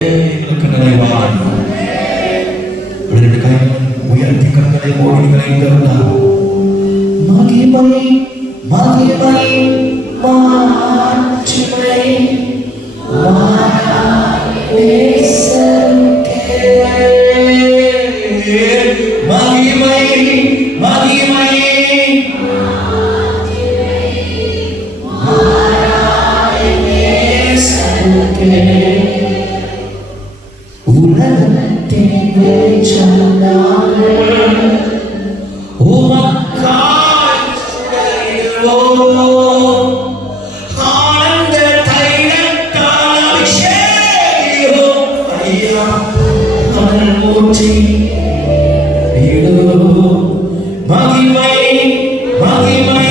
எங்களுக்கு நிறைவான இரண்டு கைகள் உயர்த்தி கண்களை ஓடிகளை தருந்தார். மகிமை மகிமை மாட்சிமை மகிமை மகிமை உலகத்தின் வெளிச்சமாக உமக்காய் சுடரிடுவோம். ஆனந்த தைலத்தால் அபிஷேகியோம். ஐயா கடல் ஊற்றி இடுவோம். மகிமை மகிமை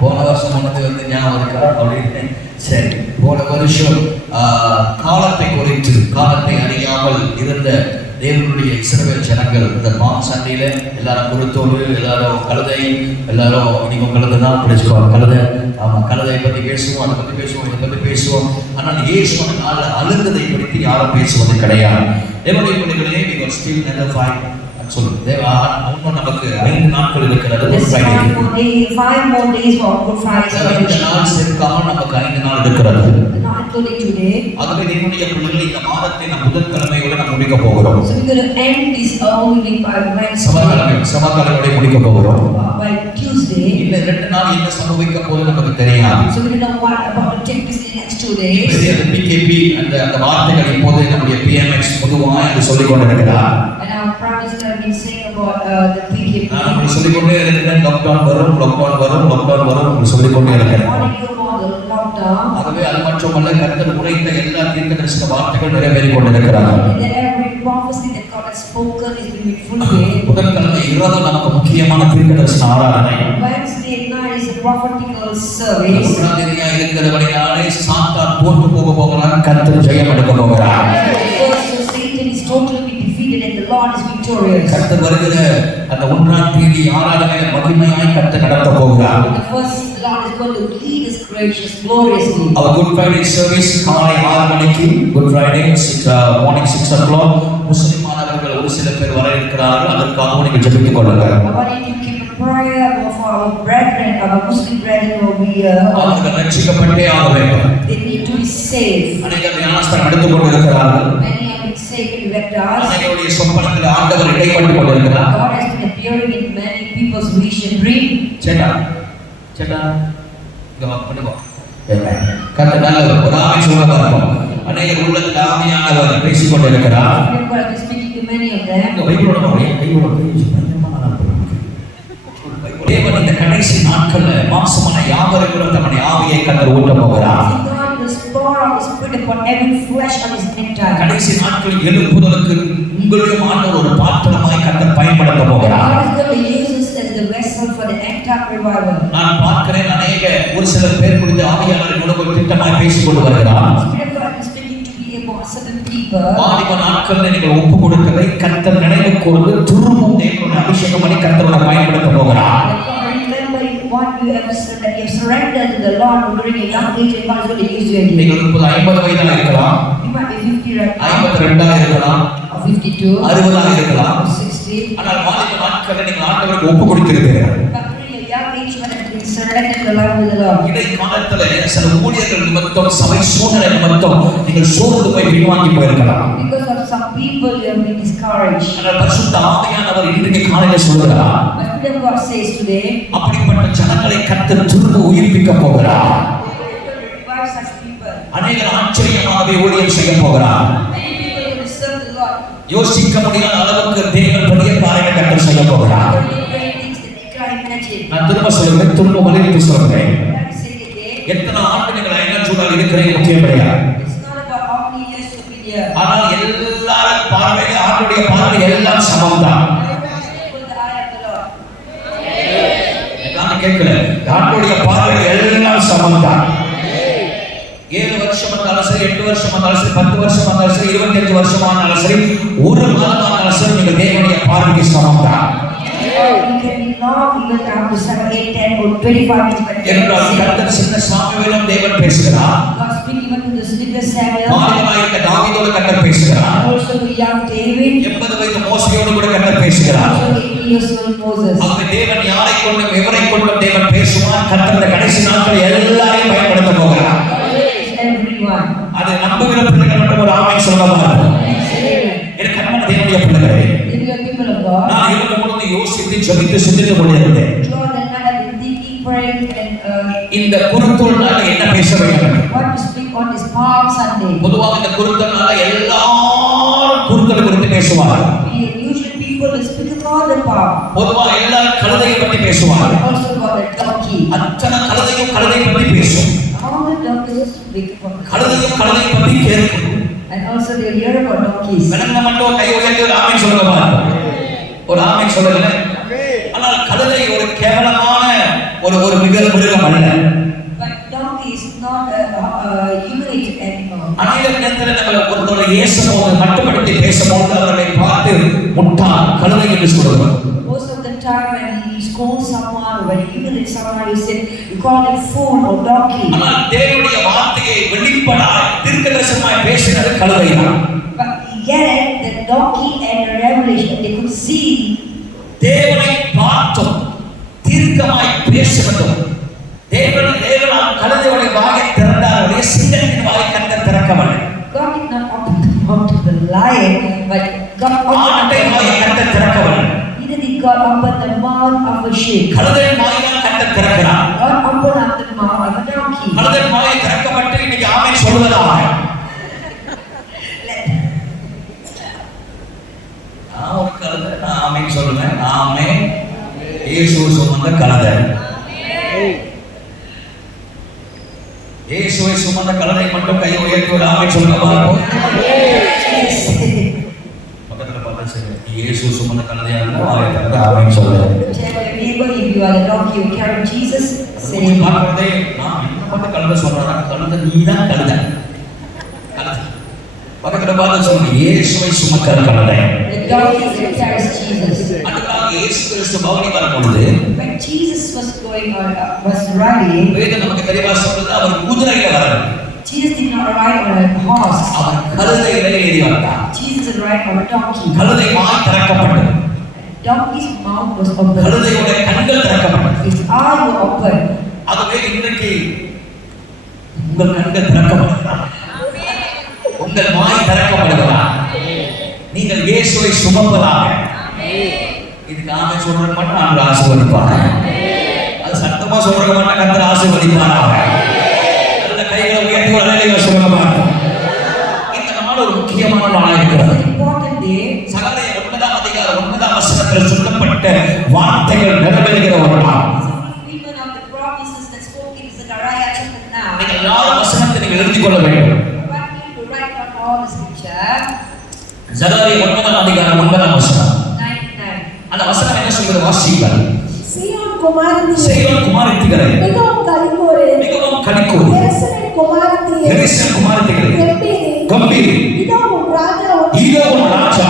போன வருஷம் முன்னது வந்து ஞாபகம் இருக்கா அப்படின்னு. சரி, போன வருஷம் காலத்தை குறித்து காலத்தை அறியாமல் இருந்த தேவனுடைய இஸ்ரவேல் ஜனங்கள் இந்த பாம் சண்டையில எல்லாரும் குருத்தோடு எல்லாரும் கழுதை எல்லாரும் இன்னைக்கு கழுதை தான் பிடிச்சுக்குவாங்க. கழுதை ஆமா, கழுதை பற்றி பேசுவோம், அதை பற்றி பேசுவோம், இதை பற்றி பேசுவோம். ஆனால் இயேசுவின் நாளில் அழுந்ததை குறித்து யாரும் பேசுவது கிடையாது. தேவனுடைய பிள்ளைகளே, நீங்கள் ஸ்டில் நெவர் ஃபைண்ட் சொல்லுங்க. தேவா இன்னும் நமக்கு 5 நாட்கள் இருக்கிறது. Good Friday 5 more days for Good Friday. இந்த நாள் சேர்க்காம நமக்கு 5 நாள் இருக்கிறது. Not including today. ஆகவே தேவனுடைய பிள்ளைகளை இந்த மாதத்தை நாம் புதன்கிழமையோட நாம் முடிக்க போகிறோம். So we're going to end this only week by Wednesday. சமாதானத்தோட முடிக்க போகிறோம். By Tuesday. இந்த 2 நாள் என்ன சம்பவிக்க போகுது நமக்கு தெரியாது. So we don't know what about to take place in the next 2 days. இந்த PKP அந்த வார்த்தைகள் இப்போது நம்முடைய PMX பொதுவாக என்று சொல்லிக் கொண்டிருக்கிறார். And our prophets have been saying about the PKP. நான் சொல்லிக் கொண்டே இருக்கிறேன், லாக்டவுன் வரும் என்று சொல்லிக் கொண்டே இருக்கிறேன். ஆகவே அது மட்டுமல்ல, கர்த்தர் உரைத்த எல்லா தீர்க்கதரிசன வார்த்தைகள் நிறைவேறிக் கொண்டிருக்கிறார்கள். புதன்கிழமை இரவு நமக்கு முக்கியமான தீர்க்கதரிசன ஆராதனை. இருக்கிறபடினாலே சாத்தான் தோற்று போக போகிறான், கர்த்தர் ஜெயம் எடுக்க போகிறார். கர்த்தர் வருகிற அந்த 1ஆம் தேதி ஆராதனை மகிமையாய் கர்த்தர் நடத்த போகிறார். Our Good Friday service காலை 6 மணிக்கு Good Friday morning 6 o'clock. முஸ்லிம் மாணவர்கள் ஒரு சில பேர் வர இருக்கிறார்கள், அதற்காக நீங்கள் ஜெபித்துக் கொள்ளுங்கள். அவர்கள் ரட்சிக்கப்பட்டே ஆக வேண்டும். அநேகர் ஞானஸ்தானம் எடுத்துக் கொண்டிருக்கிறார்கள். அநேகருடைய சொப்பனத்தில் ஆண்டவர் இடைப்பட்டுக் கொண்டிருக்கிறார். சேட்டா கர்த்தர் நல்லவர். ஒரு ஆவி சொல்ல பார்ப்போம். அநேகர் உள்ளத்தில் ஆவியானவர் பேசிக் கொண்டிருக்கிறார். தேவன் இந்த கடைசி நாட்கள்ல மாம்சமான யாவருக்கும் தம்முடைய ஆவியை கர்த்தர் ஊட்ட போகிறார். கடைசி நாட்களில் எழுப்புதலுக்கு உங்களையும் ஆண்டவர் ஒரு பாத்திரமாய் கர்த்தர் பயன்படுத்த போகிறார். நான் பார்க்கிறேன், அநேக ஒரு சில பேர் குறித்து ஆவியானவர் ஒரு திட்டமாய் பேசிக் கொண்டு வருகிறார். வாலிப நாட்களில் நீங்கள் ஒப்பு கொடுக்கலை கர்த்தர் நினைவு கூர்ந்து திரும்பவும் தேவனுடைய அபிஷேகம் பண்ணி கர்த்தரோட பயன்படுத்த போகிறார். நீங்கள் 50 வயதாக இருக்கலாம், 52 இருக்கலாம், 60 இருக்கலாம். ஆனால் வாலிப நாட்களில் நீங்கள் ஆண்டவருக்கு ஒப்பு கொடுத்திருக்கிறீர்கள். selected the life with the Lord. இடைக்காலத்துல சில ஊழியர்கள் நிமித்தம் சபை சூழ்நிலை நிமித்தம் நீங்கள் சோர்ந்து போய் பின்வாங்கி போயிருக்கலாம். Because of some people you have been discouraged. ஆனால் பரிசுத்த ஆவியானவர் இன்றைக்கு காலையில சொல்கிறார், But Spirit of God says today, அப்படிப்பட்ட ஜனங்களை கர்த்தர் திரும்ப உயிர்ப்பிக்க போகிறார். revive such people. அநேகர் ஆச்சரியமாகவே ஊழியம் செய்ய போகிறார். Many people will serve the Lord. யோசிக்க முடியாத அளவுக்கு தேவன் பெரிய காரியங்களை கர்த்தர் செய்ய போகிறார். Great things that you can't imagine. நான் திரும்ப சொல்றேன், திரும்ப வலியுறுத்தி சொல்றேன். Let me say it again. எத்தனை ஆண்டு நீங்கள் ஐநூறு இருக்கிறீங்க முக்கியம் கிடையாது. It's not about how many years you've been here. ஆனால் எல்லாரும் பார்வையில ஆண்டுடைய பார்வை எல்லாம் சமம்தான். With the eye of the Lord. நான் கேட்கல, ஆண்டுடைய பார்வை எல்லாம் சமம்தான். 7 வருஷம் இருந்தாலும் சரி, 8 வருஷம் இருந்தாலும் சரி, 10 வருஷம் இருந்தாலும் சரி, 25 வருஷம் ஆனாலும் சரி, ஒரு மாதம் ஆனாலும் சரி, நீங்க தேவனுடைய பார்வைக்கு சமம்தான். You can be long even after 7, 8, 10 or 25 years. என்றால் கர்த்தர் சின்ன சாமுவேலும் தேவன் பேசுகிறார். God speaking even to the little Samuel. பாலியமாயிருக்க தாவீதோடு கர்த்தர் பேசுகிறார். Also to young David. 80 வயது மோசேயோடு கூட கர்த்தர் பேசுகிறார். Also 80 years old Moses. ஆகவே தேவன் யாரை கொண்டும் எவரை கொண்டும் தேவன் பேசுவார். கர்த்தர் இந்த கடைசி நாட்கள் எல்லாரையும் பயன்படுத்த போகிறார். Everyone. அதை நம்புகிற பிள்ளைகள் மட்டும் ஒரு ஆமென் சொல்லுவாங்க. என் கண்மணி தேவனுடைய பிள்ளைகளே, If you are people of God, நான் இரவு முழுவதும் யோசித்து ஜெபித்து சிந்தித்து கொண்டிருந்தேன். throughout the night I've been thinking, praying and இந்த குருத்தோல் நாள் என்ன பேச வேண்டும்? what to speak on this Palm Sunday. பொதுவாக இந்த குருத்தோல் நாள் எல்லாரும் குருத்தோல் குறித்து பேசுவாங்க. Usually people will speak about the palm. பொதுவாக எல்லாரும் கழுதையை பற்றி பேசுவாங்க. Also about the donkey. அத்தனை கழுதையும் கழுதை பற்றி பேசும். All the donkeys speak about the கழுதையும் கழுதை பற்றி கேட்கும். and also they hear about donkeys. விலங்க மட்டும் கை உயர்த்தி ஒரு ஆமென் சொல்லுங்க பாருங்க. ஒரு ஆமென் சொல்லுங்க. ஆனால் கழுதை ஒரு கேவலமான ஒரு மிருகம் அல்ல. But donkey is not a humiliated animal. அநேக நேரத்தில் நம்ம ஒருத்தரை ஏசும்போது மட்டுப்படுத்தி பேசும்போது அவர்களை பார்த்து முட்டாள் கழுதை என்று சொல்லுவோம். Most of the time when you scold someone or when you humiliate someone, you say you call them fool or donkey. ஆனால் தேவனுடைய வார்த்தையை வெளிப்படாய் தீர்க்கதரிசனமாய் பேசினது கழுதைதான். But yet the donkey and the revelation they could see தேவனை பார்த்தும் தீர்க்கமாய் பேசுவதும் தேவனால் கழுதையுடைய வாயை திறந்தாருடைய சிங்கத்தின் வாயை கர்த்தர் திறக்கவில்லை. God did not open the mouth of the lion, but God ஆட்டை வாயை opened கர்த்தர் திறக்கவில்லை. either did God open the mouth of a sheep. கழுதையின் வாயை கர்த்தர் திறக்கிறார். God opened up the mouth of a donkey. கழுதையின் வாயை திறக்கப்பட்டு இன்னைக்கு ஆமென் சொல்வதாக. நான் ஒரு கழுதை, நான் ஆமென் சொல்லுவேன். ஆமென். இயேசு சுமந்த கழுதை. இயேசுவை சுமந்த கழுதை மட்டும் கை உயர்த்தி ஒரு ஆமென் சொல்லுங்க பாருங்க. பக்கத்துல பார்த்தா சரி, இயேசு சுமந்த கழுதையா இருந்தா வாயை திறந்து ஆமென் சொல்லுங்க. Tell your neighbor if you are the donkey who carry Jesus, say சரி பார்க்கறதே நான் என்ன பார்த்து கழுதை சொல்றேன். கழுதை நீதான் கழுதை. கழுதை பக்கத்துல பார்த்து சொல்லுங்க, இயேசுவை சுமக்கிற கழுதை. the donkey that carries Jesus. அதுக்காக இயேசு கிறிஸ்து பவனி வரும்பொழுது When Jesus was going on, was riding, வேதம் நமக்கு தெளிவா சொல்றது அவர் குதிரையில வரல. Jesus did not ride on a horse. அவர் கழுதையில ஏறி வந்தார். Jesus ride on a donkey. கழுதை வாய் திறக்கப்பட்டது. Donkey's mouth was open. கழுதையோட கண்கள் திறக்கப்பட்டது. His eyes were open. அதுவே இன்றைக்கு உங்கள் கண்கள் திறக்கப்படுகிறதா? உங்கள் வாய் திறக்கப்படுகிறதா? நீங்கள் இயேசுவை சுமப்பதாக. இதுக்கு ஆமென் சொல்றது மட்டும் ஆண்டவர் ஆசீர்வதிப்பார். அது சத்தமா சொல்றது மட்டும் கர்த்தர் ஆசீர்வதிப்பாராக. நல்ல கைகளை உயர்த்தி ஒரு அல்லேலூயா சொல்லுங்க பாருங்க. இந்த நாள் ஒரு முக்கியமான நாளாக இருக்கிறது. Important day. சகரியா 9ஆம் அதிகாரம் 9ஆம் வசனத்தில் சொல்லப்பட்ட வார்த்தைகள் நிறைவேறுகிற ஒரு நாள். Fulfillment of the promises that spoke in Zechariah chapter 9. நீங்கள் எல்லாரும் வசனத்தை நீங்கள் எழுதிக் கொள்ள வேண்டும். I want you to write down all the scripture. சகரியா 9ஆம் அதிகாரம் 9ஆம் வசனம். 9:9. அந்த வசனம் என்ன சொல்கிறது வாசியுங்கள். சீயோன் குமாரத்தியே, சீயோன் குமாரத்திகளே, மிகவும் களிகூரு, மிகவும் களிக்கூறு. எருசலேம் குமாரத்தியே, எருசலேம் குமாரத்திகளே, கம்பீரி. இதோ உன் ராஜா இதோ உன் ராஜா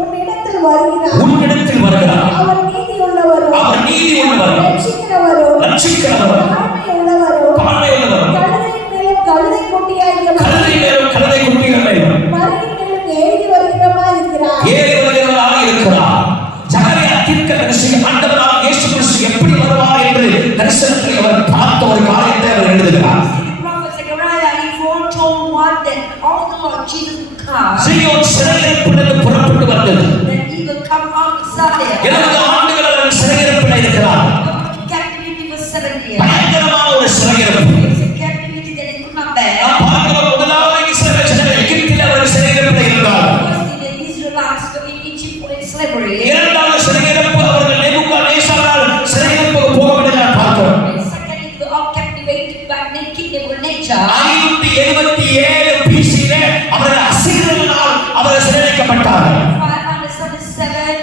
உன்னிடத்தில் வருகிறார். உன்னிடத்தில் வருகிறார். அவர் நீதி உள்ளவரும், அவர் நீதி உள்ளவரும், ரட்சிக்கிறவரும், ரட்சிக்கிறவரும், தாழ்மை உள்ளவரும், தாழ்மை உள்ளவரும், கழுதையின் மேலும் கழுதை குட்டியாகிய கழுதை மேலும் கழுதை குட்டிகள் மேலும் மரியின் மேலும் ஏறி வருகிறவராய் இருக்கிறார். ஏறி வருகிறவராக இருக்கிறார். சகரியா தீர்க்கதரிசி ஆண்டவராகிய இயேசு கிறிஸ்து எப்படி வருவார் என்று தரிசனத்தில் அவர் வருகிறார். See, the prophet Zechariah, he foretold one that all the Lord Jesus would come. சீயோன் சிறையிருப்பிலிருந்து புறப்பட்டு வந்தது. That he will come out of Zion. 70 ஆண்டுகள் அவர்கள் சிறையிருப்பில் இருக்கிறார். Captivity for 7 years. பயங்கரமான ஒரு சிறையிருப்பு. It's a captivity that they could not bear. நாம் பார்க்கிறோம், முதலாவது இஸ்ரவேல் ஜனங்கள் எகிப்திலே அவர் சிறையிருப்பில் இருந்தார். Firstly, the Israelites were in Egypt were in slavery. இரண்டாவது சிறையிருப்பு அவர்கள் நேபுகாத்நேச்சாரால் சிறையிருப்புக்கு போகப்பட்டதாக பார்க்கிறோம். And secondly, they were all captivated by King Nebuchadnezzar. 577 BC-லே அவர்கள் அசீரியர்களால் அவர்கள் சிறையிடப்பட்டார்கள். 577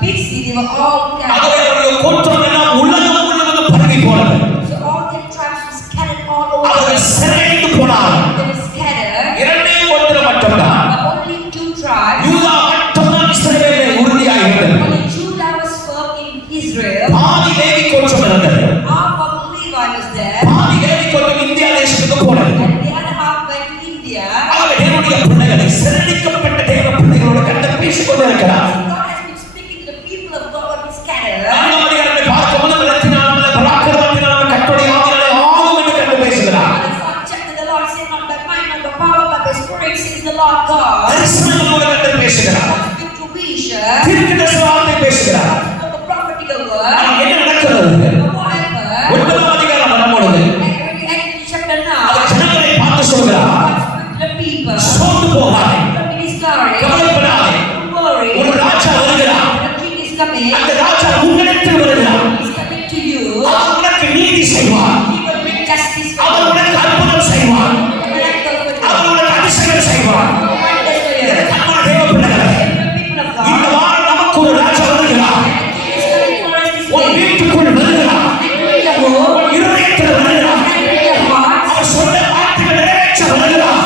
BC, they were all ஆகவே அவர்கள் கோத்திரம் எல்லாம் உலகம் முழுவதும் பரவி போனது. so all their tribes were scattered all over. அவர்கள் சிறையிட்டு போனார்கள். They were scattered. இரண்டே ஒன்று மட்டும்தான். But only 2 tribes. யூதா மட்டும்தான் இஸ்ரவேலிலே உறுதியாக இருந்தது. Only Judah was firm in Israel. பாதி லேவி கோத்திரம் இருந்தது. Half of Levi was there. பாதி லேவி கோத்திரம் இந்தியா தேசத்துக்கு போனது. And the other half went to India. ஆகவே தேவனுடைய பிள்ளைகளை சிறையிடப்பட்ட தேவ பிள்ளைகளோடு கர்த்தர் பேசிக் கொண்டிருக்கிறார். God has been speaking to the people of God who have been scattered. 4 அதிகாரத்தை பார்க்கும்போது பலத்தினாலும் பராக்கிரமத்தினாலும் கர்த்தருடைய ஆவியினாலே ஆகும் என்று கர்த்தர் பேசுகிறார். In the 4th chapter, the Lord said, not by might, not by power, but by Spirit, says the Lord God. தரிசனங்களோடு கர்த்தர் பேசுகிறார். God speak to vision. தீர்க்கதரிசன வார்த்தை பேசுகிறார். God spoke a prophetical word. ஆனால் என்ன நடக்கிறது? But what happened? 9 அதிகாரம் வரும்பொழுது And when you enter chapter 9, அவர் ஜனங்களை பார்த்து சொல்கிறார், God spoke to the people. சோர்ந்து போகாதே, Don't be discouraged. கவலைப்படாதே. Don't worry. ஒரு ராஜா வருகிறார். The king is coming. அந்த ராஜா உங்களிடத்தில் வருகிறார். He's coming to you. அவர் உனக்கு நீதி செய்வார். He will bring justice for our you. உனக்கு அற்புதம் செய்வார். Miracle for you. அவர் உனக்கு அதிசயம் செய்வார். Wonders for you. எனக்கு அன்பான தேவ பிள்ளைகளே, The people of God. இந்த வாரம் நமக்கு ஒரு ராஜா வருகிறார். He is coming for us this உன் day. வீட்டுக்குள் வருகிறார். Enter your home. உன் இருதயத்தில் வருகிறார். Enter your hearts. அவர் சொன்ன வார்த்தைகள் நிறைவேற்ற வருகிறார்.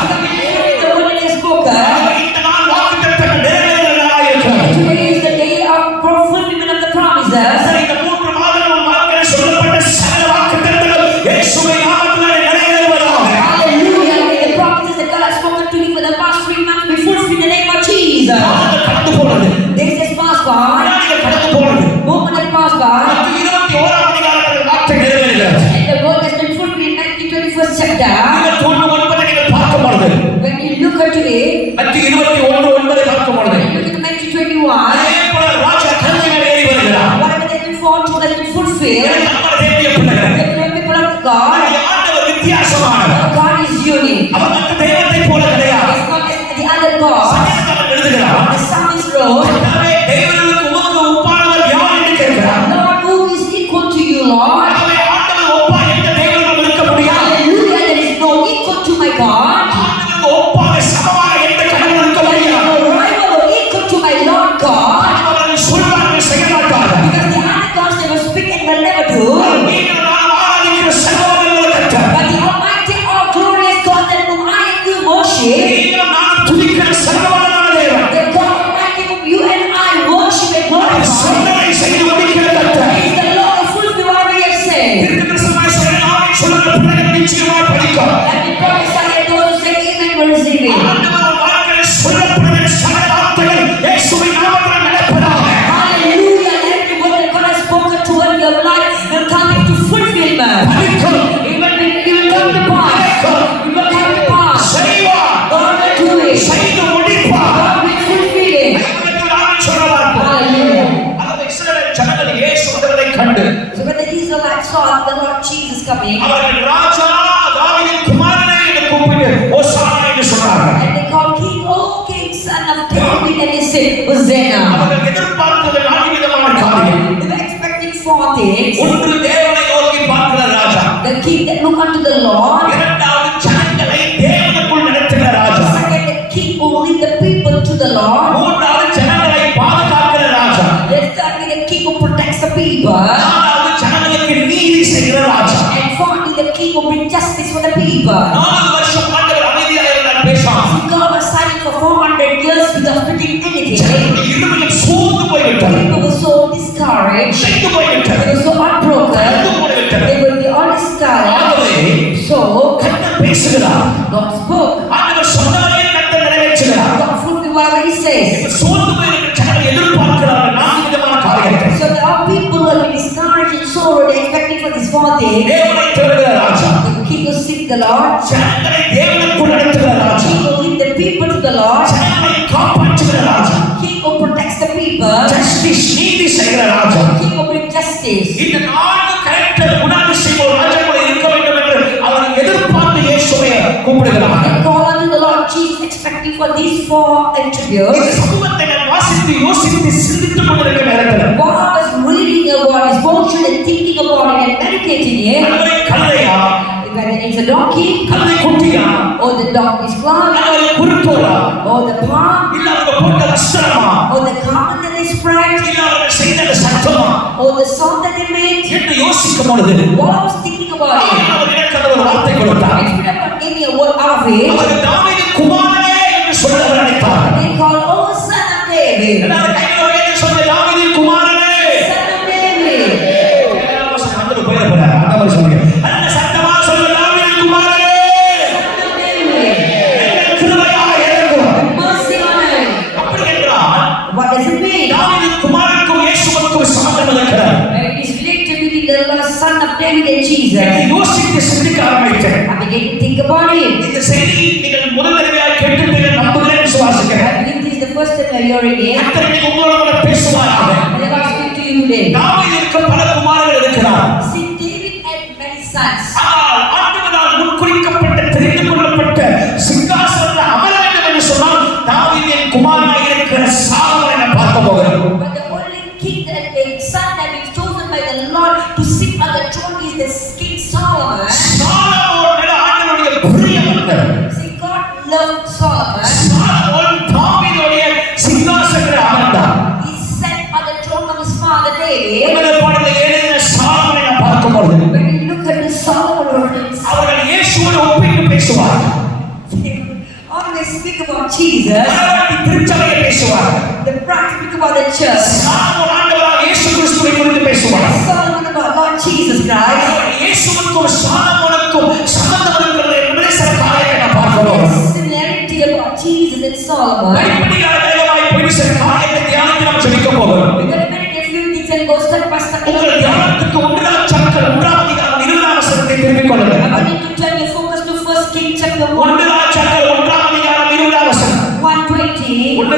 The word that is spoken. ஆகவே இந்த நாள் வாக்குத்தத்தங்கள் நிறைவேறுகிற நாளாக இருக்கிறது. Today is the day of fulfillment of the promises. இந்த 3 மாதங்கள் வாழ்க்கையில் சொல்லப்பட்ட சகல வாக்குத்தத்தங்கள் இயேசுவின் நாமத்தினாலே நிறைவேறுவதாக. Hallelujah. May the promises that God has spoken to you for the past 3 months be fulfilled in the name of Jesus. காலங்கள் கடந்து போனது. Days has passed by. வினாடிகள் கடந்து போனது. Moment has passed by. 21 அதிகாரத்தில் வார்த்தை நிறைவேறுகிறது. And the word has been fulfilled in Matthew 21st chapter. 21 நீங்கள் பார்க்கும் பொழுது, When you look at it, மத்திய 21:9 பார்க்கும் பொழுது, look at Matthew 21. அதே போல ராஜா கழுதையில் ஏறி வருகிறார். Whatever has been foretold has been fulfilled. எனக்கு அன்பான தேவனுடைய பிள்ளைகளே, The people of God, நம்முடைய ஆண்டவர் வித்தியாசமானவர். God is unique. அவர் மற்ற தெய்வத்தைப் போல கிடையாது. It's not as the other God. சங்கீதக்காரன் எழுதுகிறார், The psalmist wrote, கர்த்தாவே, தேவனுக்கு உமக்கு ஒப்பானவர் யார் என்று கேட்கிறார். Lord, who is equal to you, Lord? ஆகவே ஆண்டவர் ஒப்பா எந்த தெய்வமும் இருக்க முடியாது. Hallelujah, there is no equal to my God. ஆண்டவருக்கு ஒப்பாக சமமாக எந்த கடவுளும் இருக்க There is முடியாது. no rival or equal to my Lord God. அவர்கள் சொல்வார்கள், செய்ய மாட்டார்கள். Because the other gods never speak and will never do. நீங்கள் நான் ஆராதிக்கிற சர்வவல்லமை கர்த்தர். But the Almighty, all glorious God that whom I and you worship, நீங்கள் நான் துதிக்கிற சர்வவல்லமை தேவன். the God Almighty whom you and I worship and glorify, சொன்னதை செய்து முடிக்கிற கர்த்தர். is the Lord of fulfill whatever he has said. தீர்க்கதரிசனமாய் சொன்னால் சொல்லுகிற பிள்ளைகள் நிச்சயமாய் படிக்கும். Let me prophesy and those who say amen will receive it. ஆண்டவர் வாழ்க்கையில் சொல்லப்படுகிற சகல வார்த்தைகள் இயேசுவின் நாமத்தில் நடப்பதாக. Hallelujah. And every word that God has spoken toward your life will come into fulfillment. படிக்கும். It will come to pass. It will come to pass. செய்வார். God will do it. செய்து முடிப்பார். God will fulfill it. தெய்வத்தில் ஆமென் சொல்லலாம். Hallelujah. ஆகவே இஸ்ரவேல் ஜனங்கள் இயேசு வந்ததைக் கண்டு So when the Israelites saw the Lord Jesus coming, அவர்கள் ராஜா தாவீதின் குமாரனே என்று கூப்பிட்டு ஓசானா என்று சொன்னார்கள். and they called King, O King, son of David, and they said, Hosanna. அவர்கள் எதிர்பார்த்தது 4 விதமான காரியம். They were expecting 4 things. ஒன்று தேவனை நோக்கி பார்க்கிற ராஜா. The king that look unto the Lord. இரண்டாவது ஜனங்களை தேவனுக்குள் நடத்துகிற ராஜா. Second, the king who lead the people to the Lord. மூன்றாவது ஜனங்களை பாதுகாக்கிற ராஜா. Thirdly, the king who protects the people. நாலாவது ஜனங்களுக்கு நீதி செய்கிற ராஜா. And fourthly, the king who brings justice for the people. 4 வருஷம் ஆண்டவர் அமைதியாக இருந்தார், பேசாமல். See, God was silent for 400 years without speaking anything. ஜனங்களுடைய இருதயம் சோர்ந்து போய்விட்டது. People were so discouraged. செத்து They போய்விட்டது. were so heartbroken. கலந்து போய்விட்டது. They will be all discouraged. ஆகவே So, கர்த்தர் பேசுகிறார். God spoke. ஆண்டவர் சொன்னவரையே கர்த்தர் நிறைவேற்றுகிறார். God fulfilled whatever he says. இப்ப சோர்ந்து போயிருக்கிற ஜனங்கள் எதிர்பார்க்கிறார்கள் 4 விதமான காரியத்தை. So there are people who have been discouraged and sorrow. They're expecting for this 4 things. தேவனை தேடுகிற ராஜா. The king who the Lord. ஜனங்களை தேவனுக்குள் நடத்துகிற ராஜா, He will lead the people to the Lord. ஜனங்களை காப்பாற்றுகிற ராஜா, He will protect the people. Justice நீதி செய்கிற ராஜா. He will bring justice. இந்த 4 character குணாதிசயம் ஒரு ராஜாக்குள்ள இருக்க வேண்டும் என்று அவர் எதிர்பார்த்து இயேசுவை கூப்பிடுகிறார். They call unto the Lord Jesus, expecting for these 4 இந்த attributes. சமூகத்தை நான் வாசித்து யோசித்து சிந்தித்துக் கொண்டிருக்கிற நேரத்தில் While I was reading the word, is both and thinking about it and meditating it, கழுதை கழுதையா, whether it's a donkey கழுதை குட்டியா, or the donkey's cloth அல்லது குருத்தோலா, or the palm இல்ல அவங்க போட்ட வஸ்திரமா, or the garment that they spread இல்ல அவர்கள் செய்த அந்த சத்தமா or the song that they made. என்று யோசிக்கும் பொழுது While I was thinking about it, அவர் எனக்கு அந்த ஒரு வார்த்தை கொடுத்தார். the Spirit of God gave me a word out of it. அவர் தாவீதின் குமாரனே என்று சொல்ல அவர் நினைத்தார். They called, "Oh, son of David, எல்லாரும் கையில உயர்த்தி சொல்ல, தாவீதின் குமாரனே. son of David." வந்து போயிட போறாரு. அந்த மாதிரி சொல்லுங்க. அந்த சத்தமா சொல்ல, தாவீதின் குமாரனே. Son of David, எங்கள் கிருபையாய் இறங்கும். mercy on him. அப்படி என்றால் What does it mean? தாவீதின் குமாரனுக்கும் இயேசுவுக்கும் சம்பந்தம் இருக்கிறது. It is related between the son of David and Jesus. இதை யோசித்து சிந்திக்க ஆரம்பித்தேன். I began to think about it. இந்த செய்தி நீங்கள் முதல் தடவையாக கேட்டிருப்பீர்கள் நம்புகிறேன், விசுவாசிக்கிறேன். I believe this is the first time you're hearing it. கர்த்தர் இன்னைக்கு உங்களோட கூட பேசுவாராக. And I speak to you today. தாவீதுக்கு பல குமாரர்கள் இருக்கிறார். See, David had many sons. ஆனால் ஆண்டவரால் முன்குறிக்கப்பட்ட தெரிந்து கொள்ளப்பட்ட சிங்காசனத்தில் அமர வேண்டும் என்று சொன்னால் தாவீதின் குமாரனாக இருக்கிற சாலமோனை பார்க்க போகிறோம். But the only king that the son that is chosen by the Lord to sit on the throne is the King Solomon. Solomon மேல ஆண்டவருடைய பிரியம் இருந்தது. See, God loved Solomon. Solomon தாவீதுடைய சிங்காசனத்தில் அமர்ந்தார். He sat on the throne of his father David. முதல் பாடலில் எழுதின சாலமோனை நாம் பார்க்கும் பொழுது When you look at the Solomon, அவர்கள் இயேசுவோடு ஒப்பிட்டு பேசுவார்கள். always speak about Jesus. மனவாட்டி திருச்சபையை பேசுவார்கள். The practice speak about the church. Solomon ஆண்டவராக இயேசு கிறிஸ்துவை குறித்து பேசுவார். Solomon about Lord Jesus Christ. இயேசுவுக்கும் சாலமோனுக்கும் சம்பந்தம் இருக்கிறது என்பதை சில காரியங்களை நாம் பார்க்கிறோம். Similarity about Jesus and Solomon. படிப்படியாக வேகமாய் போய் சில காரியத்தை தியானித்து நாம் ஜெபிக்க போகிறோம். We're going to meditate a few things and go step by step. உங்கள் தியானத்துக்கு 1 வசனத்தை திருப்பிக் கொள்ளுங்கள். I want you to turn your focus to 1 Kings chapter 1, 1 வசனம். 1:20. 1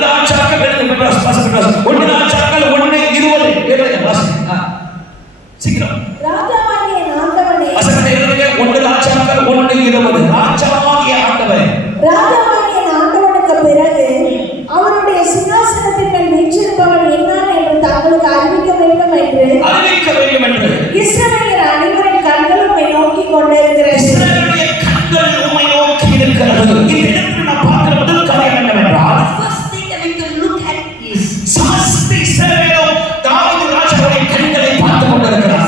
சீக்கிரம் ராஜாவாகிய ஆண்டவனே, வசனத்தை எழுதுங்க. 1 ராஜாவாகிய ஆண்டவரே. ராஜாவாகிய ஆண்டவனுக்கு பிறகு அவருடைய சிங்காசனத்தின் மேல் வீற்றிருப்பவன் என்னான் என்று தங்களுக்கு அறிவிக்க வேண்டும் என்று இஸ்ரவேலர் அனைவரின் கண்களும் உம்மை நோக்கிக் கொண்டிருக்கிறது. இஸ்ரவேலுடைய கண்கள் உம்மை நோக்கி இருக்கிறது. இந்த இடத்தில் நாம் பார்க்கிற முதல் காரியம் என்னவென்றால், The first thing that we can look at is சமஸ்த இஸ்ரவேலும் தாவீது ராஜாவுடைய கண்களை பார்த்துக் கொண்டிருக்கிறார்.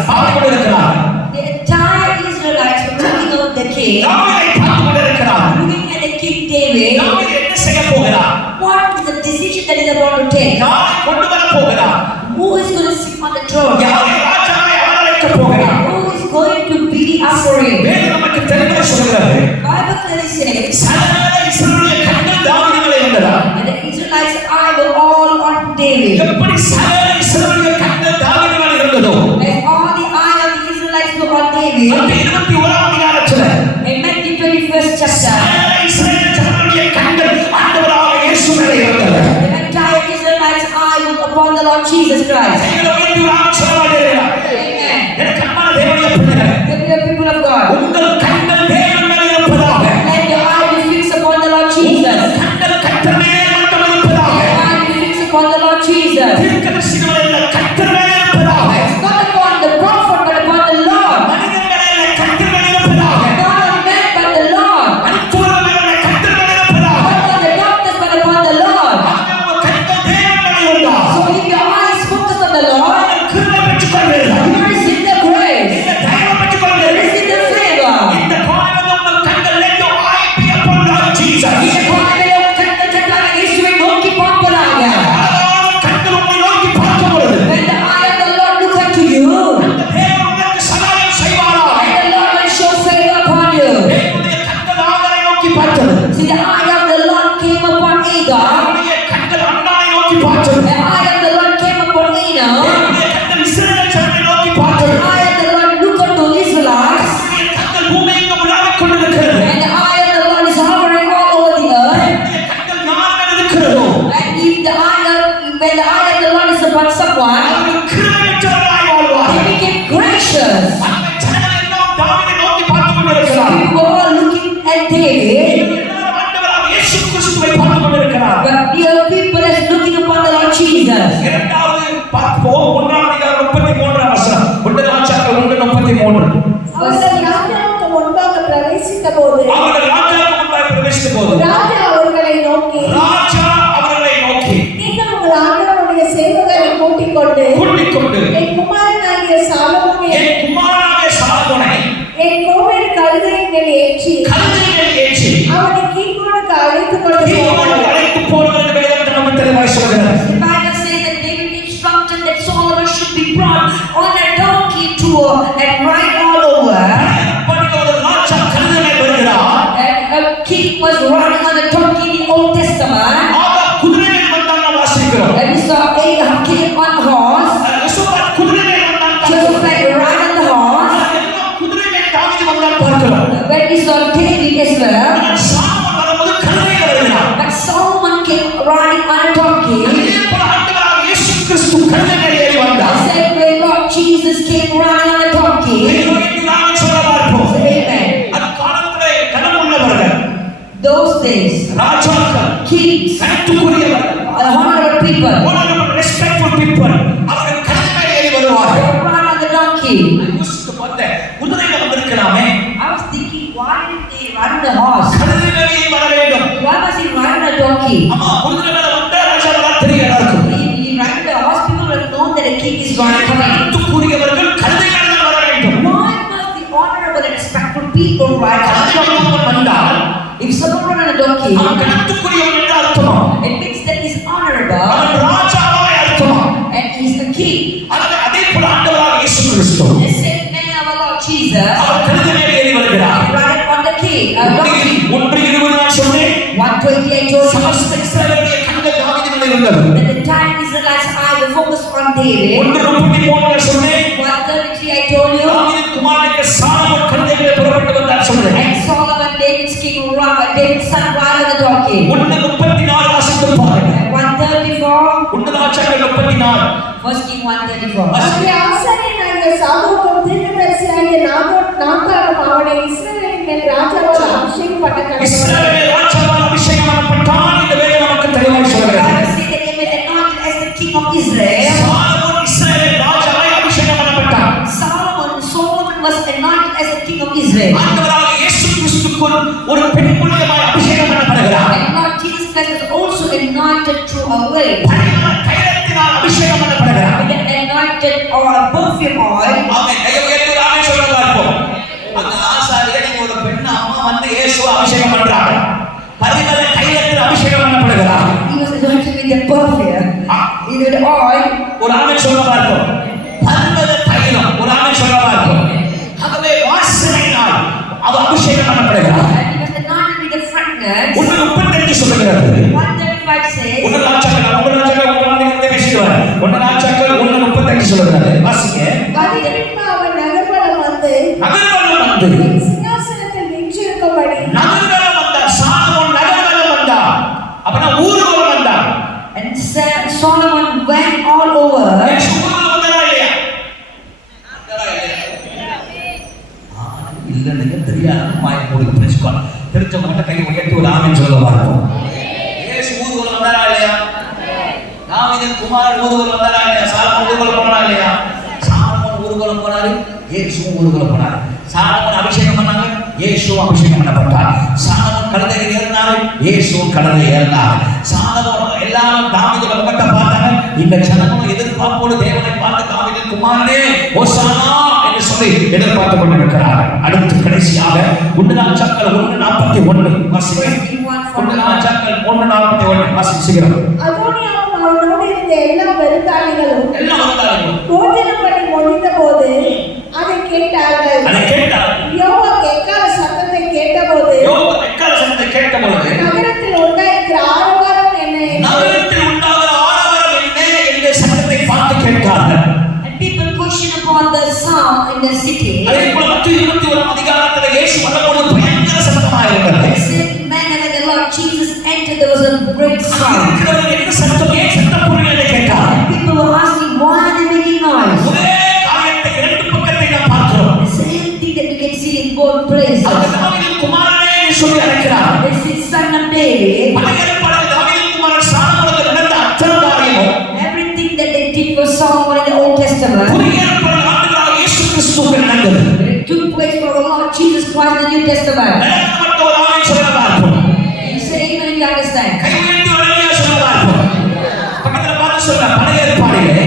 the entire Israelites were looking at the king, தாவீதை பார்த்துக் கொண்டிருக்கிறார். looking at the King David. தாவீது என்ன செய்ய போகிறார்? What is the decision that he's about to take? யாரை கொண்டு வர போகிறார்? Who is going to sit on the throne? யாரை ராஜாவாய் அமர வைக்க போகிறார்? Who is going to be after him? வேதம் நமக்கு தெளிவாக சொல்கிறது. Bible clearly says, சகல இஸ்ரவேலுடைய கண்கள் தாவீது மேலே இருந்ததா? and the Israelites' eyes were all on David. எப்படி சகல இஸ்ரவேலுடைய கண்கள் தாவீது மேலே இருந்ததோ, As all the eyes of the Israelites were on David, மத்திய 21 அதிகாரத்தில் in Matthew 21st chapter, சகல இஸ்ரவேல் ஜனங்களுடைய கண்கள் ஆண்டவராக இயேசு மேலே இருந்தது. the entire Israelites' eyes were upon the Lord Jesus Christ. கைகளை உயர்த்தி ஒரு ஆமென் சொல்ல மாட்டீர்களா? Amen. எனக்கு அன்பான தேவனுடைய பிள்ளைகளே, The people of God, உங்கள் கண்கள் தேவன் மேலே இருப்பதாக. let your eye be fixed upon the Lord Jesus. கண்கள் கர்த்தர் மேலே மட்டும் இருப்பதாக. Your eye be fixed upon the Lord Jesus. தீர்க்கதரிசிகள் அல்ல, கர்த்தர் மேலே இருப்பதாக. Not upon the prophet, but upon the Lord. மனிதன் மேலே அல்ல, கர்த்தர் மேலே இருப்பதாக. Not on man, but the Lord. மருத்துவர் மேலே அல்ல, கர்த்தர் மேலே இருப்பதாக. Not on the doctors, but upon the Lord. ஆகவே உங்கள் கண்கள் தேவன் மேலே இருந்தால் So if your eyes focus on the Lord, நீங்கள் கிருபை பெற்றுக் கொள்வீர்கள். you receive the grace, நீங்கள் தயவு பெற்றுக் you கொள்வீர்கள். receive the favor. இந்த Jesus. இரண்டாவது பார்ப்போம் 1:33 வசனம். 1 ராஜாக்கள் 1:33. அவர்கள் ராஜாவுக்கு முன்பாக பிரவேசித்த போது ராஜா அவர்களை நோக்கி நீங்கள் உங்கள் ஆண்டவருடைய சேவகரை கூட்டிக் கொண்டு என் குமாரனாகிய சாலமோனை என் கோவில் கழுதையின் மேல் ஏற்றி அவனை கீழ்கோளுக்கு அழைத்து போனார். The Bible says that David instructed that Solomon should be brought on a donkey to and ride all over. And a king was riding on a donkey in the Old Testament. And we saw Ahab king on a horse. Jehoshaphat ride on the horse. When we saw David as well. But Solomon came riding on a donkey. The same way Lord Jesus came riding on a donkey. Amen. Those days, kings, honorable people, they ride on the donkey. I was thinking, why did they ride on the horse? Why was he riding a donkey? He ride the horse, people will know that a king is coming. Why must the honorable and respectful people ride on a donkey? If someone ride on a donkey, it means that he's honorable and he's a king. The same man of our Lord Jesus, he ride on the king, a donkey. 1:20 I told you that the time Israelites' eyes were focused on David. 1:33 I told you, and Solomon, David's king, David's son, ride on the donkey. 1:34, First King 1:34. அவருடைய ஆசாரியனாகிய சாதோக்கும் தீர்க்கதரிசியாகிய நாத்தானும் அவனை இஸ்ரவேலின் மேல் ராஜாவாக அபிஷேகம் பண்ண கடவுள். I see that they were anointed as the king of Israel. Solomon was anointed as the king of Israel. ஒரு பெண் மூலமாய் அபிஷேகம் பண்ணப்படுகிறார். And Lord Jesus Christ was also anointed through a way. தைலத்தினால் அபிஷேகம் பண்ணப்படுகிறார். With an anointed or a perfume oil. ஆமென். கையை உயர்த்தி ஒரு ஆமென் சொல்ல பார்ப்போம். அந்த ஆசாரியனை ஒரு பெண் அம்மா வந்து இயேசுவை அபிஷேகம் பண்றாங்க. பரிமள தைலத்தில் அபிஷேகம் பண்ணப்படுகிறார். He was anointed with the perfume, with the oil. ஒரு ஆமென் சொல்ல பார்ப்போம். பரிமள தைலம் ஒரு ஆமென் சொல்ல பார்ப்போம். ஆகவே வாசனையினால் அவர் அபிஷேகம் பண்ணப்படுகிறார். And he was anointed with the fragrance. 1:35 சொல்லுகிறது. 1:35 says. 1 ராஜாக்கள் 1:35 சொல்லுகிறது. வாசிங்க. அதிலிருந்து அவன் நகர்வலம் வந்து சிங்காசனத்தில் வீற்றிருக்கும்படி நகர்வலம் வந்தார். சாலமோன் நகர்வலம் வந்தார். அப்பனா ஊர்வலம் வந்தார். And Solomon went all over. ஊர்வலம் வந்தாரா இல்லையா? இல்லைன்னு தெரியாது. மாய் மூடி பிடிச்சுக்கோங்க. தெரிஞ்சவங்க கை உயர்த்தி ஒரு ஆமென் சொல்ல பார்ப்போம். இயேசு ஊர்வலம் வந்தாரா இல்லையா? தாவீதின் குமாரன் ஊர்வலம் வந்தாரா இல்லையா? சாலமோன் ஊர்வலம் போனாரா இல்லையா? சாலமோன் ஊர்வலம் போனாரு, இயேசுவும் ஊர்வலம் போனாரு. சாலமோன் அபிஷேகம் பண்ணாங்க, இயேசுவும் அபிஷேகம் பண்ணப்பட்டார். சாலமோன் கழுதையில் ஏறினாரு, இயேசுவும் கழுதையில் ஏறினார். சாலமோன் எல்லாரும் தாவீதின் முகத்தை பார்த்தாங்க. இந்த ஜனங்களும் எதிர்பார்ப்போடு தேவனை பார்த்து தாவீதின் குமாரனே ஹோசானா என்று சொல்லி எதிர்பார்த்து கொண்டிருக்கிறார். அடுத்து கடைசியாக 1 ராஜாக்கள் 1:41 வாசிங்க. 1 ராஜாக்கள் 1:41 வாசிக்கிறோம். அதோனியாவும் அவனோடு இருந்த எல்லா விருந்தாளிகளும் போஜனம் பண்ணி முடிந்த போது அதை கேட்டார்கள். யோவாப் எக்காள சத்தத்தை கேட்டபோது நகரத்தில் உண்டாயிருக்கிற ஆரவாரம் என்ன என்று சத்தத்தை பார்த்து கேட்டார்கள். And people question upon the sound in the city. அதேபோல மத்தேயு 21 அதிகாரத்தில் இயேசு வரும்போது பயங்கர சத்தமாக இருந்தது. Whenever the Lord Jesus entered, there was a great sound. என்ன சத்தம்? ஏன் சத்தம் புரியல என்று கேட்டார். People were asking, why are they making noise? ஒரே காரியத்தை இரண்டு பக்கத்தை நாம் பார்க்கிறோம். The same thing that you can see in both places. அது தாவீதின் குமாரனே என்று சொல்லி அழைக்கிறார். This is son of David. பழைய ஏற்பாட்டில் தாவீதின் குமாரன் சாலமோனுக்கு நடந்த அத்தனை காரியமும் Everything Testament. எனக்கு மட்டும் ஒரு ஆமென் சொல்ல பார்ப்போம். You say amen if you understand. கை உயர்த்தி ஹalleluya சொல்ல பார்ப்போம். பக்கத்துல பார்த்து சொல்லுங்க. பழைய ஏற்பாடிலே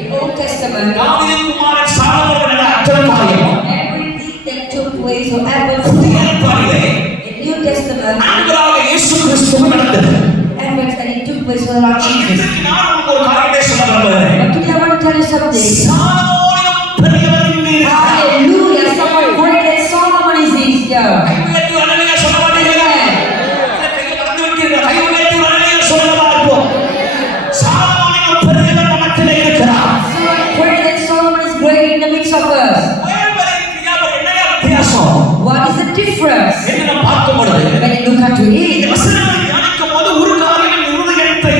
In Old Testament, தாவீதின் குமாரன் சாலமோன் நடந்த அத்தனை காரியம் everything that took place or happened புதிய ஏற்பாடிலே in New Testament, ஆண்டவராக இயேசு கிறிஸ்து நடந்தது. events that it took place for the Lord Jesus. இன்றைக்கு நான் உங்களுக்கு ஒரு காரியத்தை சொல்ல விரும்புகிறேன். But today I want to tell you something. சாலமோனிலும் பெரியவர் இங்கே இருக்கிறார். Hallelujah! Someone great than Solomon is here. கை உயர்த்தி ஹalleluya சொல்ல மாட்டீங்களா? கையை மறந்து விட்டீர்கள். கை உயர்த்தி ஹalleluya சொல்ல பார்ப்போம். சாலமோனிலும் பெரியவர் நமக்கிலே இருக்கிறார். Someone greater than Solomon is great in the midst of us. வேறுபரை கிரியாவர் என்னையா வித்தியாசம்? What is the difference? என்று நாம் பார்க்கும் பொழுது When you look unto இந்த it, வசனங்களை தியானிக்கும் போது ஒரு காரியம் என் இருதயத்தை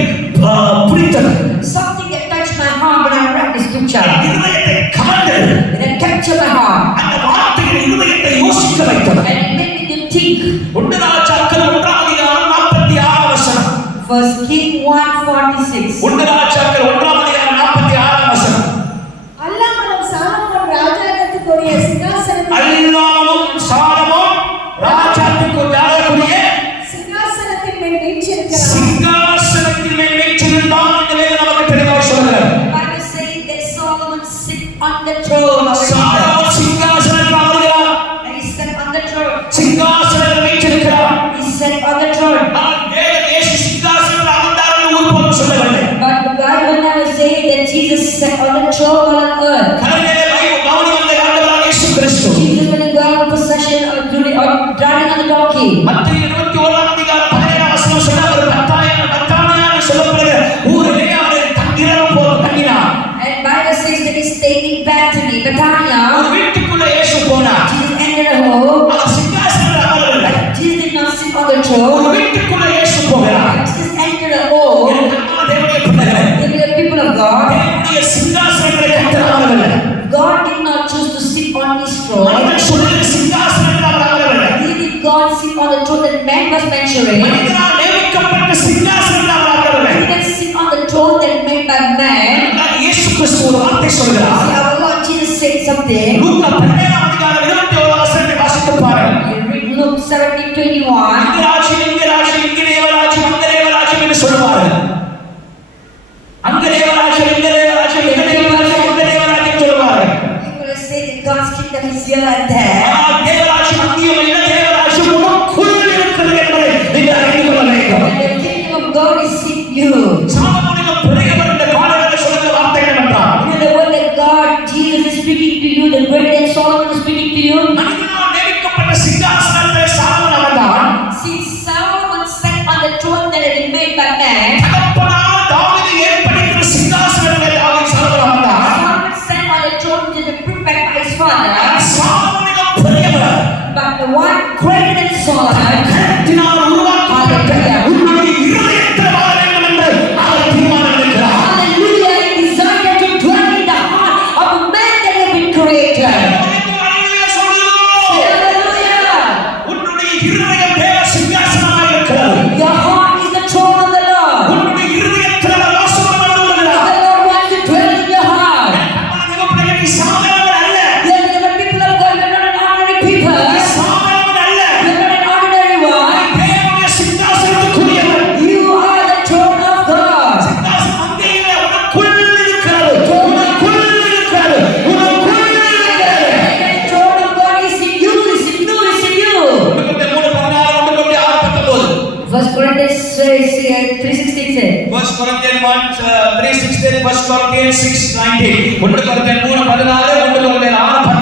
பிடித்தது. something that touched my heart when I read the scripture. இருதயத்தை கவர்ந்தது. It captured my heart. அந்த வார்த்தைகள் இருதயத்தை யோசிக்க வைத்தது. And it made me to think. ஒன்று ராஜாக்கள் 1:46 வசனம். First King 1:46. ஒன்று ராஜாக்கள் 1:46 அல்லாமலும் சாலமோன் ராஜாங்கத்துக்குரிய சிங்காசனத்தில் அல்லாமலும் சாலமோன் ராஜாத்துக்கு யாருக்குரிய சிங்காசனத்தின் மேல் வீற்றிருக்கிறார். சிங்காசனத்தின் மேல் வீற்றிருந்தான் என்று வேதம் நமக்கு தெளிவாக சொல்கிறது. The Bible says that Solomon sit on the throne of the kingdom. Solomon சிங்காசனத்தில் அமர்கிறார். And he sat on the throne. சிங்காசனத்தில் வீற்றிருக்கிறார். He sat on the throne. ஆனால் வேதம் இயேசு சிங்காசனத்தில் அமர்ந்தார் என்று ஒருபோதும் சொல்லவில்லை. But the Bible never says that Jesus sat on the throne on earth. கடலிலே கவனி வந்த ஆண்டவராக இயேசு கிறிஸ்து Jesus when he got in possession or driving on the donkey. மத்தேயு 21:17 வசனம் சொல்ல ஒரு பத்தானியான்னு சொல்லப்படுகிற ஊரிலே அவர் தங்கினார். And Bible says that he stayed in Bethany, ஒரு Bethania. வீட்டுக்குள்ள இயேசு போனார். Jesus entered a home. அவர் சிங்காசனத்தில் அமரவில்லை. Jesus did not sit on the ஒரு throne. வீட்டுக்குள்ள இயேசு போகிறார். Jesus entered a home. என் அன்பான தேவனுடைய பிள்ளைகளே, They were the people of God. தேவனுடைய சிங்காசனத்தில் கர்த்தர் அமரவில்லை. God did not choose to sit on his throne. மனிதன் சொல்லுகிற சிங்காசனத்தில் அவர் அமரவில்லை. Neither did God sit on the throne that man was mentioning. மனிதனால் நியமிக்கப்பட்ட சிங்காசனத்தில் அவர் அமரவில்லை. He didn't sit on the throne that made by man. ஆனால் இயேசு கிறிஸ்து ஒரு வார்த்தை சொல்கிறார். See, our Lord Jesus said something. லூக்கா 17:21 வசனத்தை வாசித்து பாருங்கள். You read Luke 17:21. இங்க ராஜ்யம், இங்க ராஜ்யம், இங்க தேவராஜ்யம், அங்க தேவராஜ்யம் என்று சொல்லுவார்கள். அங்க தேவராஜ்யம், இங்க தேவராஜ்யம், இங்க தேவராஜ்யம், அங்க தேவராஜ்யம் சொல்லுவார்கள். People say that God's kingdom is here and there. ஆனால் தேவராஜ்யம் அங்கேயும் இல்லை, தேவராஜ்யம் உனக்குள் இருக்கிறது என்பதை நீங்கள் அறிந்து கொள்ள வேண்டும். And the kingdom of God is in you. சாலமோனிலும் பெரியவர் இந்த காலங்களில் சொல்லுகிற வார்த்தை என்னவென்றால், You know the word that God, Jesus is speaking to you, the greater than Solomon is speaking to you. மனிதனால் நியமிக்கப்பட்ட சிங்காசனத்திலே சாலமோன் அமர்ந்தான். Since Solomon sat on the throne that had been made by man, தகப்பனார் தாவீது ஏற்படுத்தின சிங்காசனத்திலே Solomon அமர்ந்தான். Solomon sat on the throne that had been prepared by his father. சாலமோனிலும் பெரியவர் But the one greater than Solomon, கர்த்தரால் உருவாக்கப்பட்ட உன்னுடைய இருதயத்தில் வாழ வேண்டும் என்று அவர் தீர்மானம் எடுக்கிறார். hallelujah, he desired to dwell in the heart of a man that had been created. ஹalleluya சொல்லுவோம். Hallelujah. உன்னுடைய இருதயம் தேவ சிங்காசனமாக இருக்கிறது. Your heart is the throne of the Lord. உன்னுடைய இருதயத்தில் அவர் வாசம் பண்ண The விரும்புகிறார். Lord wants to dwell in your heart. அன்பான தேவ பிள்ளைகளே, நீ சாதாரணவர் அல்ல. Yes, the people of God, you're not an ordinary people. நீ சாதாரணவர் அல்ல. You're not an ordinary one. தேவனுடைய சிங்காசனத்துக்குரியவர். You are the throne of God. சிங்காசனம் அங்கேயே உனக்குள் இருக்கிறது. உனக்குள் இருக்கிறது. உனக்குள் இருக்கிறது. The throne of God is in you, is in you, is in you. 3:16 First Corinthians 3:16 says, 1 Corinthians 3:16, 1 Corinthians 6:19. 1 Corinthians 3:16, 1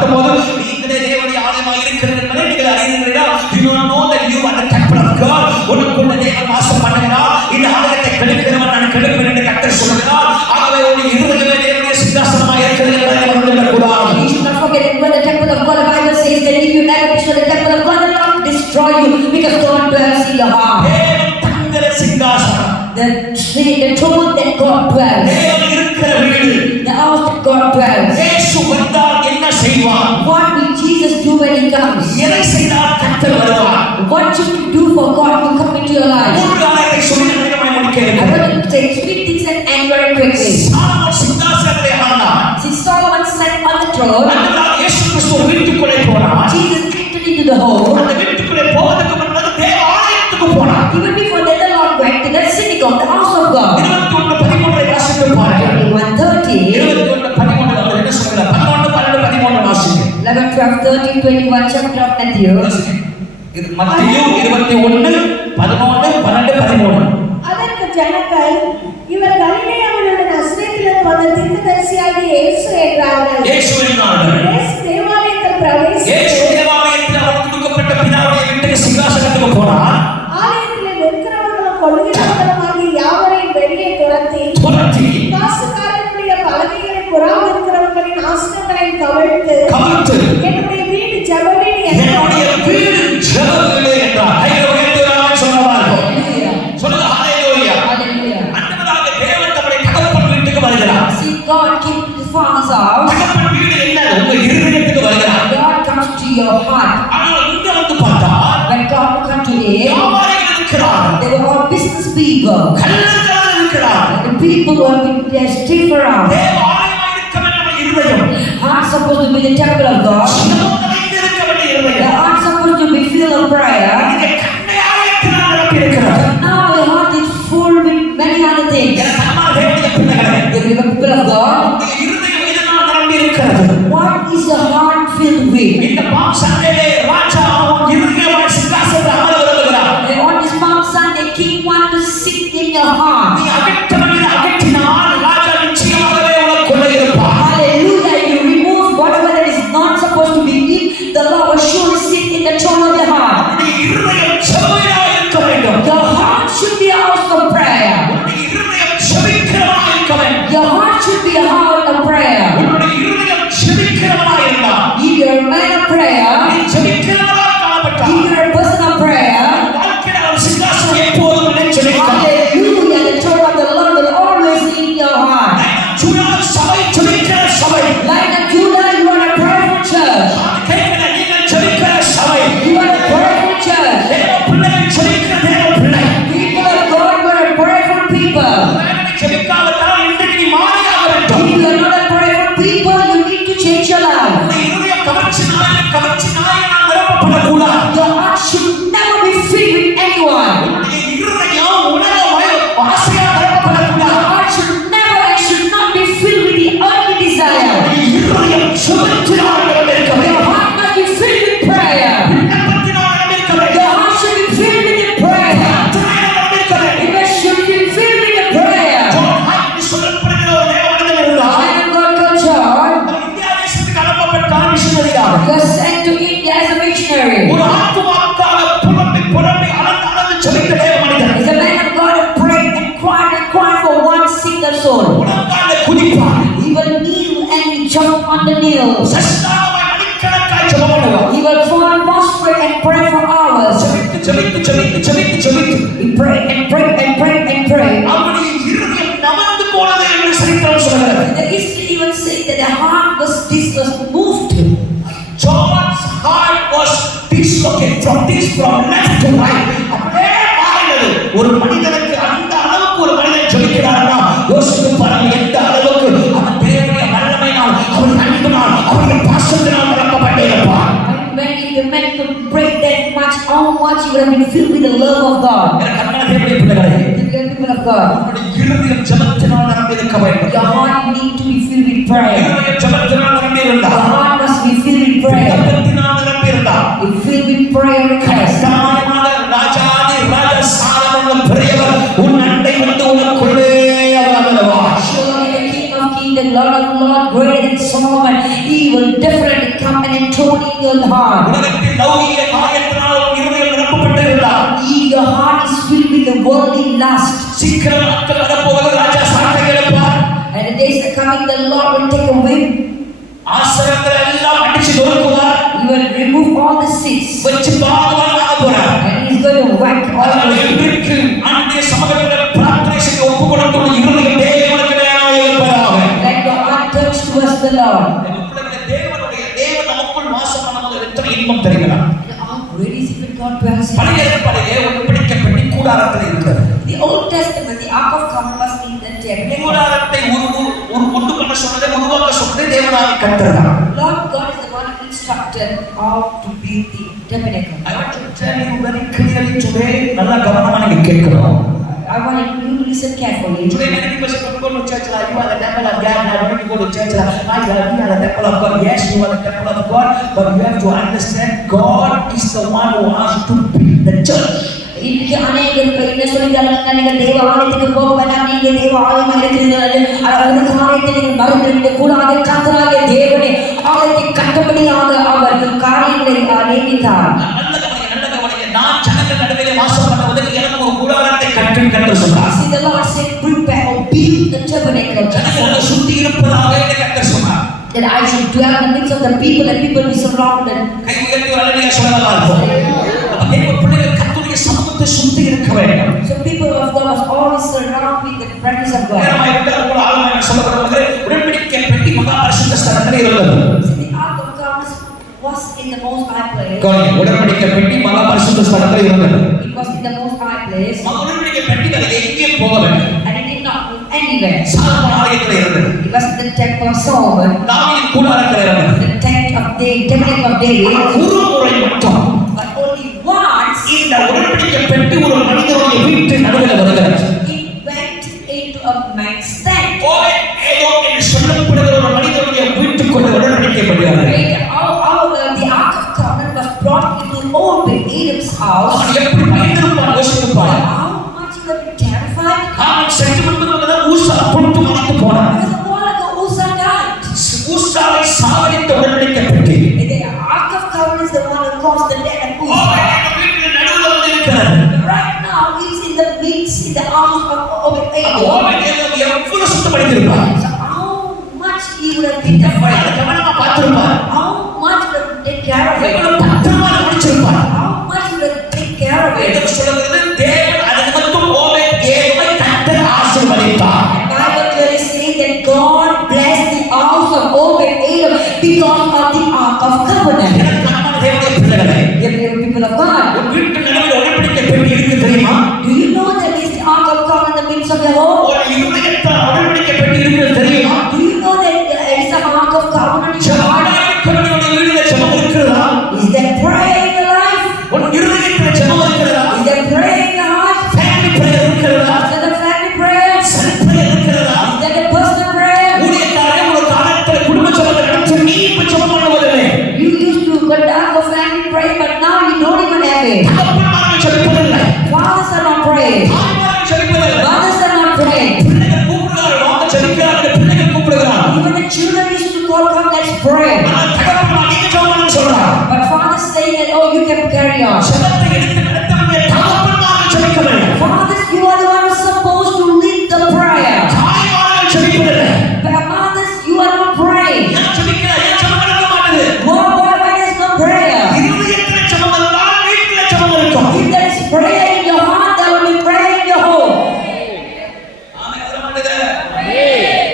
Corinthians 6:19. நீங்களே தேவனுடைய ஆலயமாய் இருக்கிறீர்கள் என்பதை நீங்கள் அறிவீர்களா? You don't know that you are the temple of God. உனக்குள்ள தேவன் வாசம் பண்ணுகிறார். இந்த ஆலயத்தை கெடுக்கிறவன் நான் கெடுப்பேன் என்று கர்த்தர் சொல்கிறார். ஆகவே உன்னுடைய இருதயமே தேவனுடைய சிங்காசனமாய் இருக்கிறது என்பதை மறந்துவிடக்கூடாது. you should not forget that when the temple of God, the Bible says that if you ever destroy the temple of God, the Lord will destroy you because God dwells in your heart. தேவன் தங்கிற சிங்காசனம். The throne that God dwells, தேவன் இருக்கிற வீடு. the house that God dwells. இயேசு வந்தால் என்ன செய்வார்? What will Jesus do when he comes? எதை செய்தால் கர்த்தர் வருவார்? What should you do for God to come into your life? மூன்று காரியத்தை சொல்லி வேகமாய் முடிக்க I இருக்கிறேன். want to say three things and end very quickly. Solomon சிங்காசனத்திலே அமர்ந்தார். Since Solomon sat on the throne, அன்றைய இயேசு கிறிஸ்து வீட்டுக்குள்ளே போனார். Jesus entered into the home. அந்த of 13, 21 chapter of Matthew. இது மத்தேயு 21 11 12 13. அதற்கு ஜனங்கள் இவர் கலிலேயாவில் உள்ள நசரேத்திலிருந்து வந்த தீர்க்கதரிசியாகிய இயேசு என்றார்கள். இயேசு என்றார்கள். இயேசு தேவாலயத்தில் பிரவேசித்து இயேசு தேவாலயத்தில் அவருக்கு கொடுக்கப்பட்ட பிதாவுடைய வீட்டுக்கு சிங்காசனத்துக்கு போனார். ஆலயத்திலே நிற்கிறவர்களும் கொள்கிறவர்களுமாகிய யாவரையும் வெளியே துரத்தி காசுக்காரனுடைய பலகைகளை புறாமல் இருக்கிறவர்களின் ஆசனங்களையும் கவிழ்த்து என்னுடைய வீடு ஜெப வீடு என்னுடைய வீடு ஜெப வீடு என்றார். ஹல்லேலூயா சொன்னவாறு சொல்லுங்க ஹல்லேலூயா. அந்தவராக தேவன் தம்முடைய தகப்பன் வீட்டுக்கு வருகிறார். See, God came to the Father's house. தகப்பன் வீடு என்ன? உங்க இருதயத்துக்கு வருகிறார். God comes to your heart. ஆனால் இங்க வந்து பார்த்தா When God come to it, வியாபாரிகள் இருக்கிறார். they were all business people. கள்ளக்காரர்கள் இருக்கிறார். The people who have been there stiff around. தேவாலயமாக இருக்க வேண்டிய இருதயம். Heart supposed to be the temple of God. சிலோகத்தில் இருக்க வேண்டிய The இருதயம். heart supposed to be filled of prayer. இங்க கண்ணையாயத்தினால் நிரப்பி இருக்கிறார். Now the heart is full with many other things. எனக்கு அன்பான தேவனுடைய பிள்ளைகளே, The people of God. உங்க இருதயம் இதனால் நிரம்பி இருக்கிறது. What is the heart filled with? இந்த பாம் சண்டேலே ராஜா அவன் இருதயமாய் சிங்காசனத்தில் அமர விரும்புகிறார். And on this Palm Sunday, King want to sit in your heart. நீ அகற்ற வேண்டியதை அகற்றினால் ராஜா நிச்சயமாகவே உனக்கு கொள்ள இருப்பார். Hallelujah! You remove whatever that is not supposed to be in, the Lord will surely sit in the throne of your heart. உன்னுடைய இருதயம் செவ்வையாய் இருக்க வேண்டும். Your heart should be a house of prayer. உன்னுடைய இருதயம் செவிக்கிறவனாய் இருக்க வேண்டும். Your heart should be a heart of prayer. உன்னுடைய இருதயம் செவிக்கிறவனாய் இருந்தால் If you're a man of prayer, நீ செவிக்கிறவனாய் காணப்பட்டால் if you're a person of prayer, வாழ்க்கையில் அவர் சிங்காசனம் எப்போதும் நிலைச்சிருக்கிறார். hallelujah, the throne of the Lord will always be in your heart. சூழல் சபை செவிக்கிற சபை. Like a Judah, you are a prayerful church. கேட்கிற நீங்கள் செவிக்கிற சபை. You are a prayerful church. தேவ பிள்ளைகள் செவிக்கிற தேவ பிள்ளை. People of God, you are a prayerful people. வேதனை செவிக்காவிட்டால் இன்றைக்கு நீ மாறியாக வேண்டும். If you are not a prayerful people, you need to change your life. உன்னுடைய இருதயம் கவர்ச்சினாயினால் நிரப்பப்படக்கூடாது. Your heart should never be filled with anyone. உன்னுடைய இருதயம் உலக ஆசையால் Your நிரப்பப்படக்கூடாது. heart should never and should not be filled with the earthly desire. உன்னுடைய இருதயம் செவித்தினால் நிரம்பியிருக்க Your வேண்டும். heart must be filled with prayer. விண்ணப்பத்தினால் நிரம்பியிருக்க வேண்டும். Your heart should be filled with the prayer. பிரார்த்தனையால் நிரம்பியிருக்க வேண்டும். It should be filled with the prayer. John ஹார்ட்னி சொல்லப்படுகிற ஒரு தேவ மனிதன் இருந்தார். Man of God called John அவர் இந்தியா தேசத்துக்கு அனுப்பப்பட்டார் மிஷனரியாக. was sent to India as a missionary. ஒரு ஆத்துமாவுக்காக புலம்பி அளந்து செபித்த தேவ மனிதன். He's a man of God who prayed and cried for one single soul. உணர்ந்தாலே குதிப்பார். He will kneel and jump on the kneel. சஷ்டாங்கமாய் மணிக்கணக்காய் ஜெபம் பண்ணுவார். He will fall prostrate and pray for hours. ஜெபித்து He prayed and prayed and prayed and prayed. அவருடைய இருதயம் நவந்து போனது என்று சரித்திரம் சொல்கிறது. The history even says that the heart was moved. John's heart was dislocated from left to right. அப்படியே மாறினது. ஒரு மனிதனுக்கு அந்த அளவுக்கு ஒரு மனிதன் ஜெபிக்கிறார்னா யோசித்து பாருங்க எந்த அளவுக்கு அவன் தேவனுடைய வல்லமையினால் அவன் அன்பினால் அவருடைய பாசத்தினால் நிரப்பப்பட்டே இருப்பார். When the man could pray that much, how much he would have been filled with the love of God. எனக்கு அன்பான தேவனுடைய பிள்ளைகளே, The people of God, உங்களுடைய இருதயம் ஜெபத்தினால் நிரம்பி இருக்க வேண்டும். your heart need to be filled with prayer. இருதயம் ஜெபத்தினால் நிரம்பி Your இருந்தால் heart must be filled with prayer. ஜெபத்தினால் நிரம்பி இருந்தால் Be filled with prayer request. கட்டாயமாக ராஜாதி ராஜா சாலமோன் பெரியவர் உன் அண்டை வந்து உனக்குள்ளே அவரல்லவா. Surely the King of Kings, the Lord of Lords, greater than Solomon, he will definitely come and enthrone in your heart. உலகத்தில் லௌகிக காயத்தினால் உன் இருதயம் நிரப்பப்பட்டு இருந்தால் If your heart is filled with the worldly lust, சீக்கிரம் நாட்கள் வரப்போவது ராஜா சாட்டை எடுப்பார். and the days are coming, the Lord will take away. ஆசிரமங்களை எல்லாம் அடிச்சு நொறுக்குவார். He will remove all the sins, வச்சு பாதுகாக்க போறார். and He's going to whack all அதனால the sins. இன்றைக்கு ஆண்டவருடைய சமூகத்தில் பிரார்த்தனை செய்ய ஒப்புக் கொடுத்து உன் இருதயம் தேவனுக்கு நேராக இருப்பதாக. Let your heart turn towards the Lord. தேவன் நமக்குள் வாசம் பண்ணும்போது எத்தனை இன்பம் தெரியுங்களா? How great is it when God dwells in பழைய ஏற்பாட்டிலே உடன்படிக்கை பெட்டி கூடாரத்தில் இருக்கிறது. the Old Testament? The Ark of Covenant was in the temple. கூடாரத்தை உண்டு பண்ண சொன்னதை உருவாக்க சொன்னதை தேவனாக கர்த்தர். Lord God is the one who instructed how to build the tabernacle. I want to tell you very clearly today. நல்ல கவனமா நீங்க கேட்கணும். I want you to listen carefully. Today many people say, "Don't go to church. You are the devil of God. I want to go to church, we are the temple of God. Yes, you are the temple of God, but you have to understand God is the one who asked to build the church. இன்னைக்கு அநேகருக்கு என்ன சொல்லிட்டாங்க, நீங்க தேவ ஆலயத்துக்கு போக வேண்டாம், நீங்க தேவ ஆலயம் இருக்கிறீர்கள், ஒரு காரியத்தை நீங்கள் மறந்துவிட கூடாது. கர்த்தராகிய தேவனே ஆலயத்தை கட்டும்படியாக அவர் காரியங்களை நியமித்தார். நான் ஜனங்கள் நடுவிலே வாசம் பண்ணுவதற்கு எனக்கு ஒரு கூடாரத்தை கட்டுங்கள் என்று சொன்னார். See, the Lord said, prepare or build the tabernacle. ஜனங்களை சுற்றி இருப்பதாக என்று கர்த்தர் சொன்னார். That I should dwell in the midst of the people and people be surrounded. கை உயர்த்தி அல்லேலூயா சொல்லலாம். தேவ பிள்ளைகள் கர்த்தருடைய சமூகத்தை சுற்றி இருக்க வேண்டும். So people of God must always surround with the presence of God. நேரமாய் விட்டால் கூட ஆளுமை சொல்லப்படுவது உடன்படிக்கை பெட்டி மகா பரிசுத்த ஸ்தலத்திலே இருந்தது. The ark of God was in the most high place. உடன்படிக்கை பெட்டி மகா பரிசுத்த ஸ்தலத்திலே இருந்தது. It was in the most high place. உடன்படிக்கை பெட்டி எங்கே போகவில்லை. And it did not move anywhere. Solomon ஆலயத்திலே இருந்தது. It was in the temple of Solomon. தாவீதின் கூடாரத்திலே இருந்தது. The tent of David, tabernacle of David. ஒரு முறை மட்டும் But only once இந்த உடன்படிக்கை பெட்டி ஒரு மனிதனுடைய வீட்டின் நடுவில் வருகிறது. it went into a man's tent. ஏதோ என்று சொல்லப்படுகிற ஒரு மனிதனுடைய வீட்டுக்குள்ள உடன்படிக்கை பெட்டி The ark of covenant was brought into Obed-Edom's house. அவன் எப்படி பயந்திருப்பான் யோசித்துப்பான். How much he would be terrified? அவன் சென்று முன்பு ஊசா பொட்டு மறைத்து போனான். Because a while ago Uzzah died. ஊசாவை சாவடித்த உடன்படிக்கை பெட்டி The ark of covenant is the one who caused the death of Uzzah. வீட்டின் நடுவில் வந்து இருக்கிறது. Right now he's in the midst, in the arms of Obed-Edom. ஓபேதேதோம் எவ்வளவு சுத்தப்படுத்தியிருப்பான். So how much he would have been afraid? கவனமா பார்த்திருப்பான். How much would have taken care of it? எவ்வளவு பத்திரமா கவனிச்சிருப்பான். How much would have taken care of it? வேதம் சொல்கிறது தேவன் அதற்கு மட்டும் ஓபேதேதோமை கர்த்தர் ஆசீர்வதித்தார். The Bible clearly says that God blessed the house of Obed-Edom because of the ark of covenant. எனக்கு அன்பான தேவனுடைய பிள்ளைகளே, Dear people of God, உன் வீட்டு நடுவில் உடன்படிக்கை பெட்டி இருக்கு தெரியுமா? do you know that there is the ark of covenant in the midst of your home? ஒரு இருதயத்தில் உடன்படிக்கை பெட்டி இருக்கு தெரியுமா? Do you know that there is the ark of covenant in your heart? ஜெபமானவருடைய வீட்டிலே ஜெபம் இருக்கிறதா? Is there prayer in your life? உன் இருதயத்தில் ஜெபம் இருக்கிறதா? Is there prayer in your heart? Family prayer இருக்கிறதா? Is there the family prayer? Self prayer இருக்கிறதா? Is there the personal prayer? ஊழியக்காரே ஒரு காலத்தில் குடும்ப ஜெபத்தை நடத்தி நீ இப்ப ஜெபம் பண்ணுவதில்லை. You used to conduct a family prayer, but now you don't even have it. தகப்பன்மார்கள் ஜெபிப்பதில்லை. Fathers are not praying. தாய்மார்கள் ஜெபிப்பதில்லை. Mothers are not praying. பிள்ளைகள் கூப்பிடுகிறார்கள், வாங்க ஜெபிக்கிறார்கள், பிள்ளைகள் கூப்பிடுகிறார்கள். Even the children used to call, come, let's pray. ஆனால் தகப்பன்மார் நீங்க ஜெபம் பண்ணுன்னு சொல்றாங்க. But fathers say that, oh, you can carry on. ஜெபத்தை எடுத்து நடத்தவங்க தகப்பன்மார்கள் ஜெபிக்க வேண்டும். Fathers, you are the one who's supposed to lead the prayer. தாய்மார்கள் ஜெபிப்பதில்லை. But mothers, you are not praying. ஏன் ஜெபிக்கிறா? ஏன் ஜெபம் நடக்க மாட்டேங்குது? Why there is no prayer? இருதயத்திலே ஜெபம் இருந்தால் வீட்டிலே ஜெபம் இருக்கும். If there is prayer in your heart, there will be prayer in your home. ஆமென் வர மாட்டேங்குது.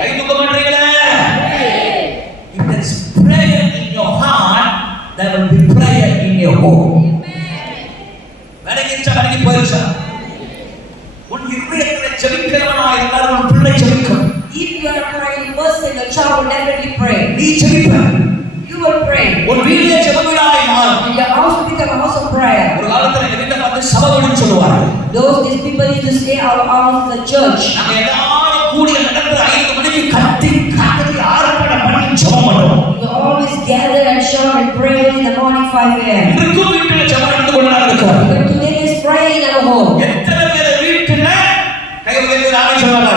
கை தூக்க மாட்டீங்களே. If there is prayer in your heart, there will be prayer in your home. வேலைக்கு போயிருச்சா? உன் இருதயத்திலே ஜெபிக்கிறவனாய் இருந்தால் உன் பிள்ளை ஜெபிக்கும். If you are a praying person, your child will definitely pray. நீ ஜெபிப்ப. You will pray. உன் வீட்டிலே ஜெபவிடாய் மாறும். Your house will become a house of prayer. ஒரு காலத்துல எங்க வீட்டை பார்த்து சபைன்னு சொல்லுவாங்க. These people used to say our house is the church. நாங்க எல்லாரும் கூடி நடந்து 5 மணிக்கு கத்தி ஆர்ப்பாட்டம் பண்ணி ஜெபம் பண்ணுவோம். We always gather and shout and pray in the morning 5 a.m. இன்றைக்கும் வீட்டிலே ஜெபம் நடந்து கொண்டு இருக்கிறோம். But today is praying in our home. எத்தனை பேர் வீட்டுல கை உயர்த்தி ஆமென் சொல்றாங்க?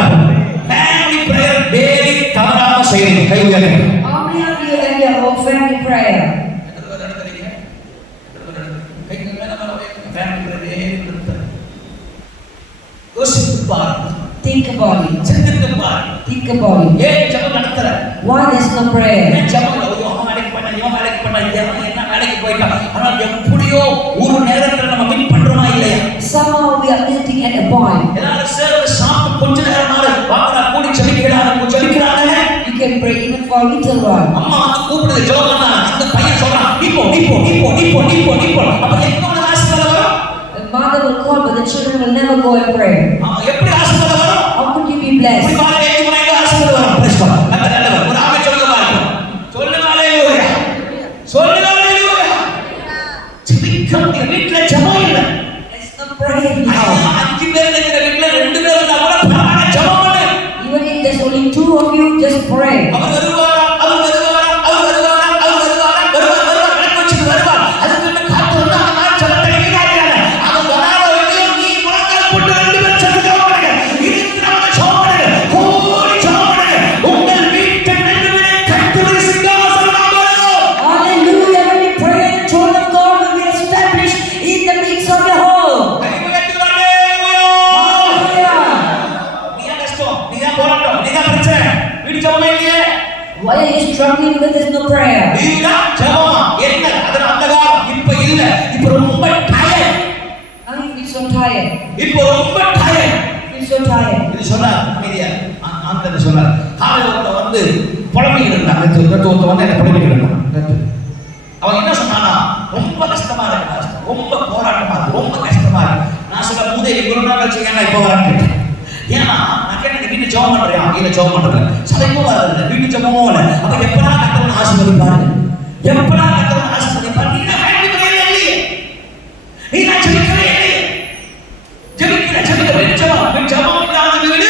ஃபேமிலி பிரேயர் டெய்லி தவறாம செய்யுங்க. கை உயர்த்தி. How many of you have your own family prayer? Think about it. Think about it. ஏன் ஜெபம் நடத்துற? Why there's no prayer? ஏன் ஜெபம் வேலைக்கு பண்ண என்ன வேலைக்கு போயிட்டான். ஆனா எப்படியோ ஒரு நேரத்துல நம்ம மீட் பண்றோமா இல்லையா? Somehow we are meeting at a point. எல்லாரும் சேர்ந்து சாப்பிட்டு கொஞ்ச நேரமாவது வாங்கடா கூடி ஜெபிக்கிறாங்க. You can pray even for a little while. அம்மா வந்து கூப்பிடுது ஜெபம் பண்ணா அந்த பையன் சொல்றான் நீ போ. அப்ப எங்க ஆசீர்வாதம் வரும்? The mother will call, but the children will never go and pray. எப்படி ஆசீர்வாதம் வரும்? How could you be blessed? இப்படி காலையில எழுந்து போனா எங்க ஆசீர்வாதம் வரும்? Praise God. அந்த நல்லவர் ஒரு ஆமென் சொல்லுங்க பாருங்க. சொல்லுங்க ஹalleluya. ஜெபிக்கும் வீட்ல ஜெபம் இல்ல. There's no prayer in the house. 5 பேர் இருக்கிற வீட்ல 2 பேர் இருந்தா கூட பரவாயில்லை ஜெபம் பண்ணு. Even if there's only 2 of you, just pray. Our Why are you struggling with this no prayer? இதுதான் ஜெபமா என்ன அது அந்த காலம் இப்ப இல்ல இப்ப ரொம்ப tired Now you feel so tired. இப்ப ரொம்ப tired You feel so tired. இது சொன்னார் அமைதியா ஆண்டவர் சொன்னார் காலையில ஒருத்தன் வந்து புலம்பிக்கிட்டு இருந்தான் ஒருத்தன் வந்து என்ன புலம்பிக்கிட்டு இருந்தான் அவன் என்ன சொன்னானா ரொம்ப கஷ்டமா இருக்கு ரொம்ப போராட்டமா இருக்கு ரொம்ப கஷ்டமா இருக்கு நான் சொல்ல மூதேவி இவ்வளவு நாள் கழிச்சு ஏன்னா இப்ப வரேன்னு கேட்டேன் ஏன்னா நான் கேட்டேன் வீட்டு ஜெபம் பண்றியா இல்ல ஜெபம் பண்றேன் சபைக்கும் வரல வீட்டு ஜெபமும் இல்ல அப்ப எப்படா கர்த்தர் ஆசீர்வதிப்பாரு எப்படா கர்த்தர் ஆசீர்வதிப்பாரு நீ நான் கேட்கவே இல்லையே நீ நான் ஜெபிக்கவே இல்லையே ஜெபிக்கிற ஜெபம் இல்லாத வீடு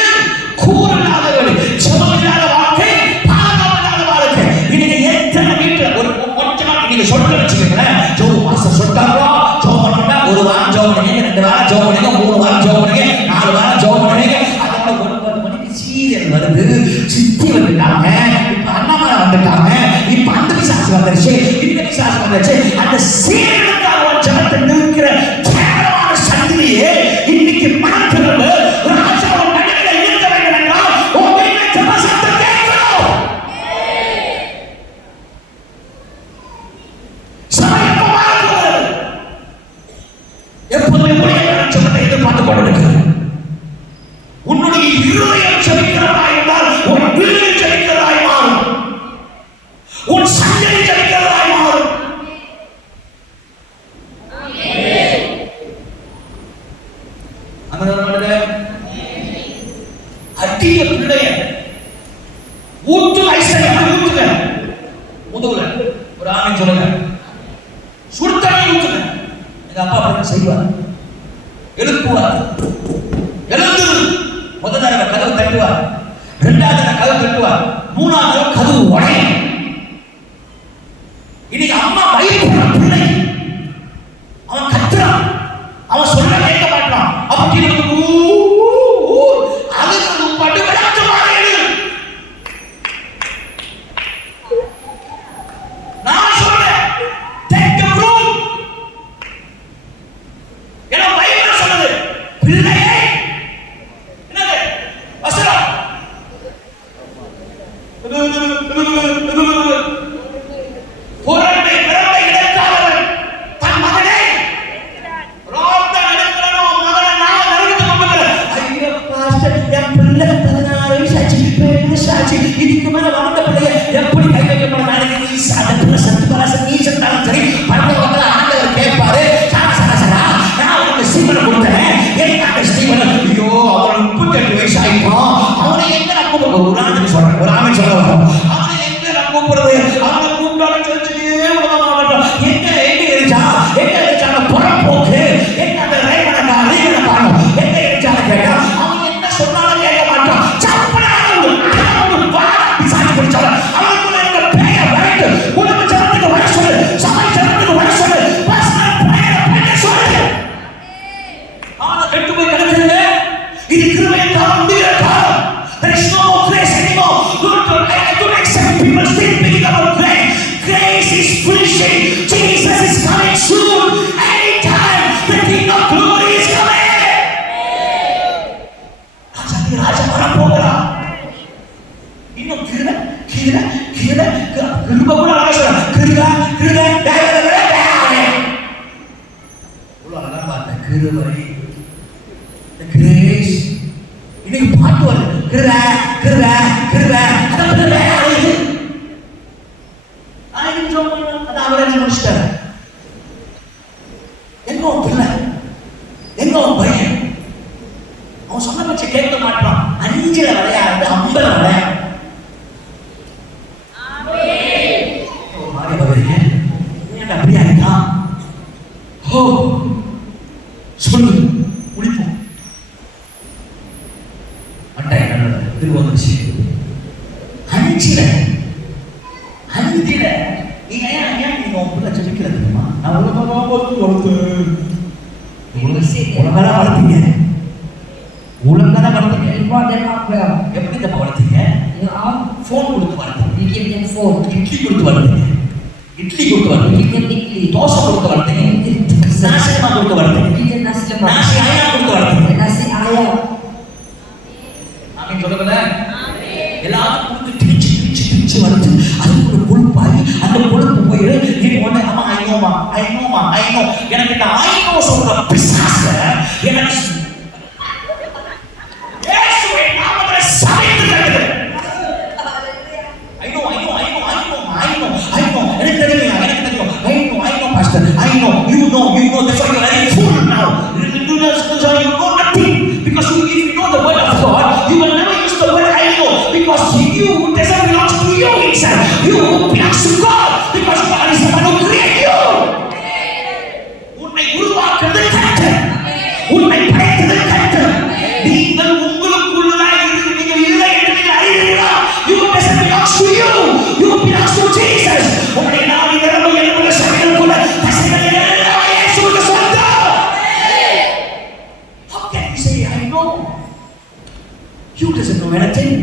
கூர் இல்லாத வீடு ஜெபம் இல்லாத வாழ்க்கை பாவம் இல்லாத வாழ்க்கை இன்னைக்கு எத்தனை வீட்டுல ஒரு கொஞ்சமா நீங்க சொல்ல வச்சுக்கீங்களேன் ஜெபம் மாசம் சொல்லிட்டாங்களோ ஜெபம் பண்ணா ஒரு வாரம் ஜெபம் பண்ணுங்க 2 வாரம் ஜெபம் பண்ணுங்க 3 வாரம் ஜெபம் பண்ணுங்க 4 வாரம் ஜெபம் பண்ணுங்க அதோட 9 மணிக்கு சீரியல் வருது சித்தி வந்துட்டாங்க இப்ப அண்ணாமலை வந்துட்டாங்க இப்ப அந்த பிசாசு வந்துருச்சு இந்த பிசாசு வந்துருச்சு அந்த சீரியலுக்காக ஒரு ஜெபத்தை நிற்கிற கேவலமான சந்திரியே இன்னைக்கு மாற்றுறது ராஜாவின் நடுவில் இருக்க வேண்டும் என்றால் உன் வீட்டில் ஜெப சத்தம் கேட்கணும் சபை எப்ப மாறுகிறது எப்போதுமே உடைய ஜெபத்தை எதிர்பார்த்து கொண்டிருக்கிறது உன்னுடைய இருதயம் ஜெபிக்கிறதா இருந்தால் உன் வீடு ஜெபிக்கிறதாய் மாறும் உன் சந்ததி ஜெபிக்கிறதாய் மாறும் அட்டிய பிள்ளைய ஊத்து ஐஸ்வர்யம் ஊத்துங்க முதுகுல ஒரு ஆணை சொல்லுங்க சுடுத்தண்ணி ஊத்துங்க எங்க அப்பா அப்படி செய்வார் எழுப்புவார் எழுந்து முதல் தடவை கதவு தட்டுவார் 2வது தடவை கதவு தட்டுவார் 3வது தடவை கதவு உடையும் இன்னைக்கு அம்மா பயப்படுற பிள்ளை அவன் கத்துறான் அவன் சொல்ல கேட்க மாட்டான் அப்படின்னு அது பட்டு விளக்கு மாறிடு நான் சொல்றேன் take the room ஏன்னா பைபிள் சொல்லுது பிள்ளையை என்னது வசனம் புறம்பை பிறப்பை இழக்காதவன் தன் மகனை ரோத்த எடுக்கணும் மகனை நான் நரகத்துக்கு கொண்டுக்கிறேன் ஐயோ பாஸ்டர் என் பிள்ளை 16 வயசாச்சு பெரிய சாட்சி இதுக்கு மேல வளர்ந்த பிள்ளைய எப்படி கை வைக்கப்பட நாளைக்கு நீ சாதத்துல சத்து பராச நீ செத்தாலும் சரி பரலோகத்துல ஆண்டவர் கேட்பாரு சரா நான் உனக்கு ஸ்டீவனை கொடுத்தேன் ஏன் ஸ்டீவன் ஐயோ அவன் 38 வயசு ஆயிட்டான் அவனை எங்க நான் கூப்பிடுறது ஒரு ஆண்டுக்கு சொல்றேன் ஒரு ஆமை சொல்ல வரும் அவனை எங்க நான் கூப்பிடுறது அவனை கூப்பிட்டாலும் சொல்லியே விட மாட்டோம் எங்க இருக்கா அந்த புறப்போக்கு எங்க அந்த ரீவனை காணும் எங்க இருக்கான்னு கேட்டா அவன் என்ன சொன்னாலும் கேட்க மாட்டான் பிசாசு பிடிச்சவன் அவனுக்குள்ள இருக்க பேய வரட்டு உனக்கு ஜனத்துக்கு வர சொல்லு சபை ஜனத்துக்கு வர சொல்லு பண்ண சொல்லு அவனை கெட்டு போய் கிடக்குது இது கிருபையின் காலம் முடிகிற காலம் there is no more grace anymore I don't accept people still speaking about grace grace is finishing Jesus is coming soon anytime the King of glory is coming ராஜா வரப்போகிறார் இன்னும் கிருபை கூட அழகா சொல்றாங்க கிருபை இவ்வளவு அழகா பார்த்தேன் கிருபை கிரேஸ் இன்னைக்கு பாட்டு வருது கிருபை அதான் கிருபை அதான் அவரை முடிச்சிட்டாரு எங்க உன் பிள்ளை எங்க உன் பையன் அவன் சொன்ன பட்ச கேட்க மாட்டான் 5ல விளையாடு 50ல விளையாடு அப்படியா இருக்கா ஓ சொல்லு முடிப்போம் அட்டை திரும்ப வந்துச்சு 5ல நீங்க ஏன் நீங்க உங்க பிள்ளை ஜெபிக்கிறது தெரியுமா நான் உலகமா வளர்த்து உலகெல்லாம் வளர்த்தீங்க எப்படி தப்பா வளர்த்தீங்க போன் கொடுத்து வளர்த்தீங்க இட்லி கொடுத்து வளர்த்தீங்க தோசை கொடுத்து வளர்த்தீங்க நாசமா கொடுத்து வளர்த்தீங்க நாசி ஆயா கொடுத்து வளர்த்தீங்க நான் சொல்லல எல்லாரும் கொடுத்து பிரிச்சு வளர்த்து எனக்கு இந்த I know சொல்ற பிசாச எனக்கு இயேசுவை நாமத்திலே சபித்து தள்ளுகிறேன். I know. எனக்கு தெரியும். I know, pastor. I know. You know. That's why you're very full now. You know nothing. Because if you know the word of God, you will never use the word I know. Because you doesn't belong to you itself. You belongs to God. Because God is the one who created you. உன்னை உருவாக்குறது கர்த்தர். உன்னை படைத்தது கர்த்தர். நீங்கள் உங்களுக்குள்ளதாய் இருந்து நீங்கள் இல்லை என்று நீங்கள் அறிவீர்களா? You doesn't belong to you. You belong to Jesus. உன்னை நான் இந்த இரவு எழுப்புகிற சபையில் கூட தசைகள் எல்லாம் இயேசுவுக்கு சொந்தம். How can you say I know? You doesn't know anything.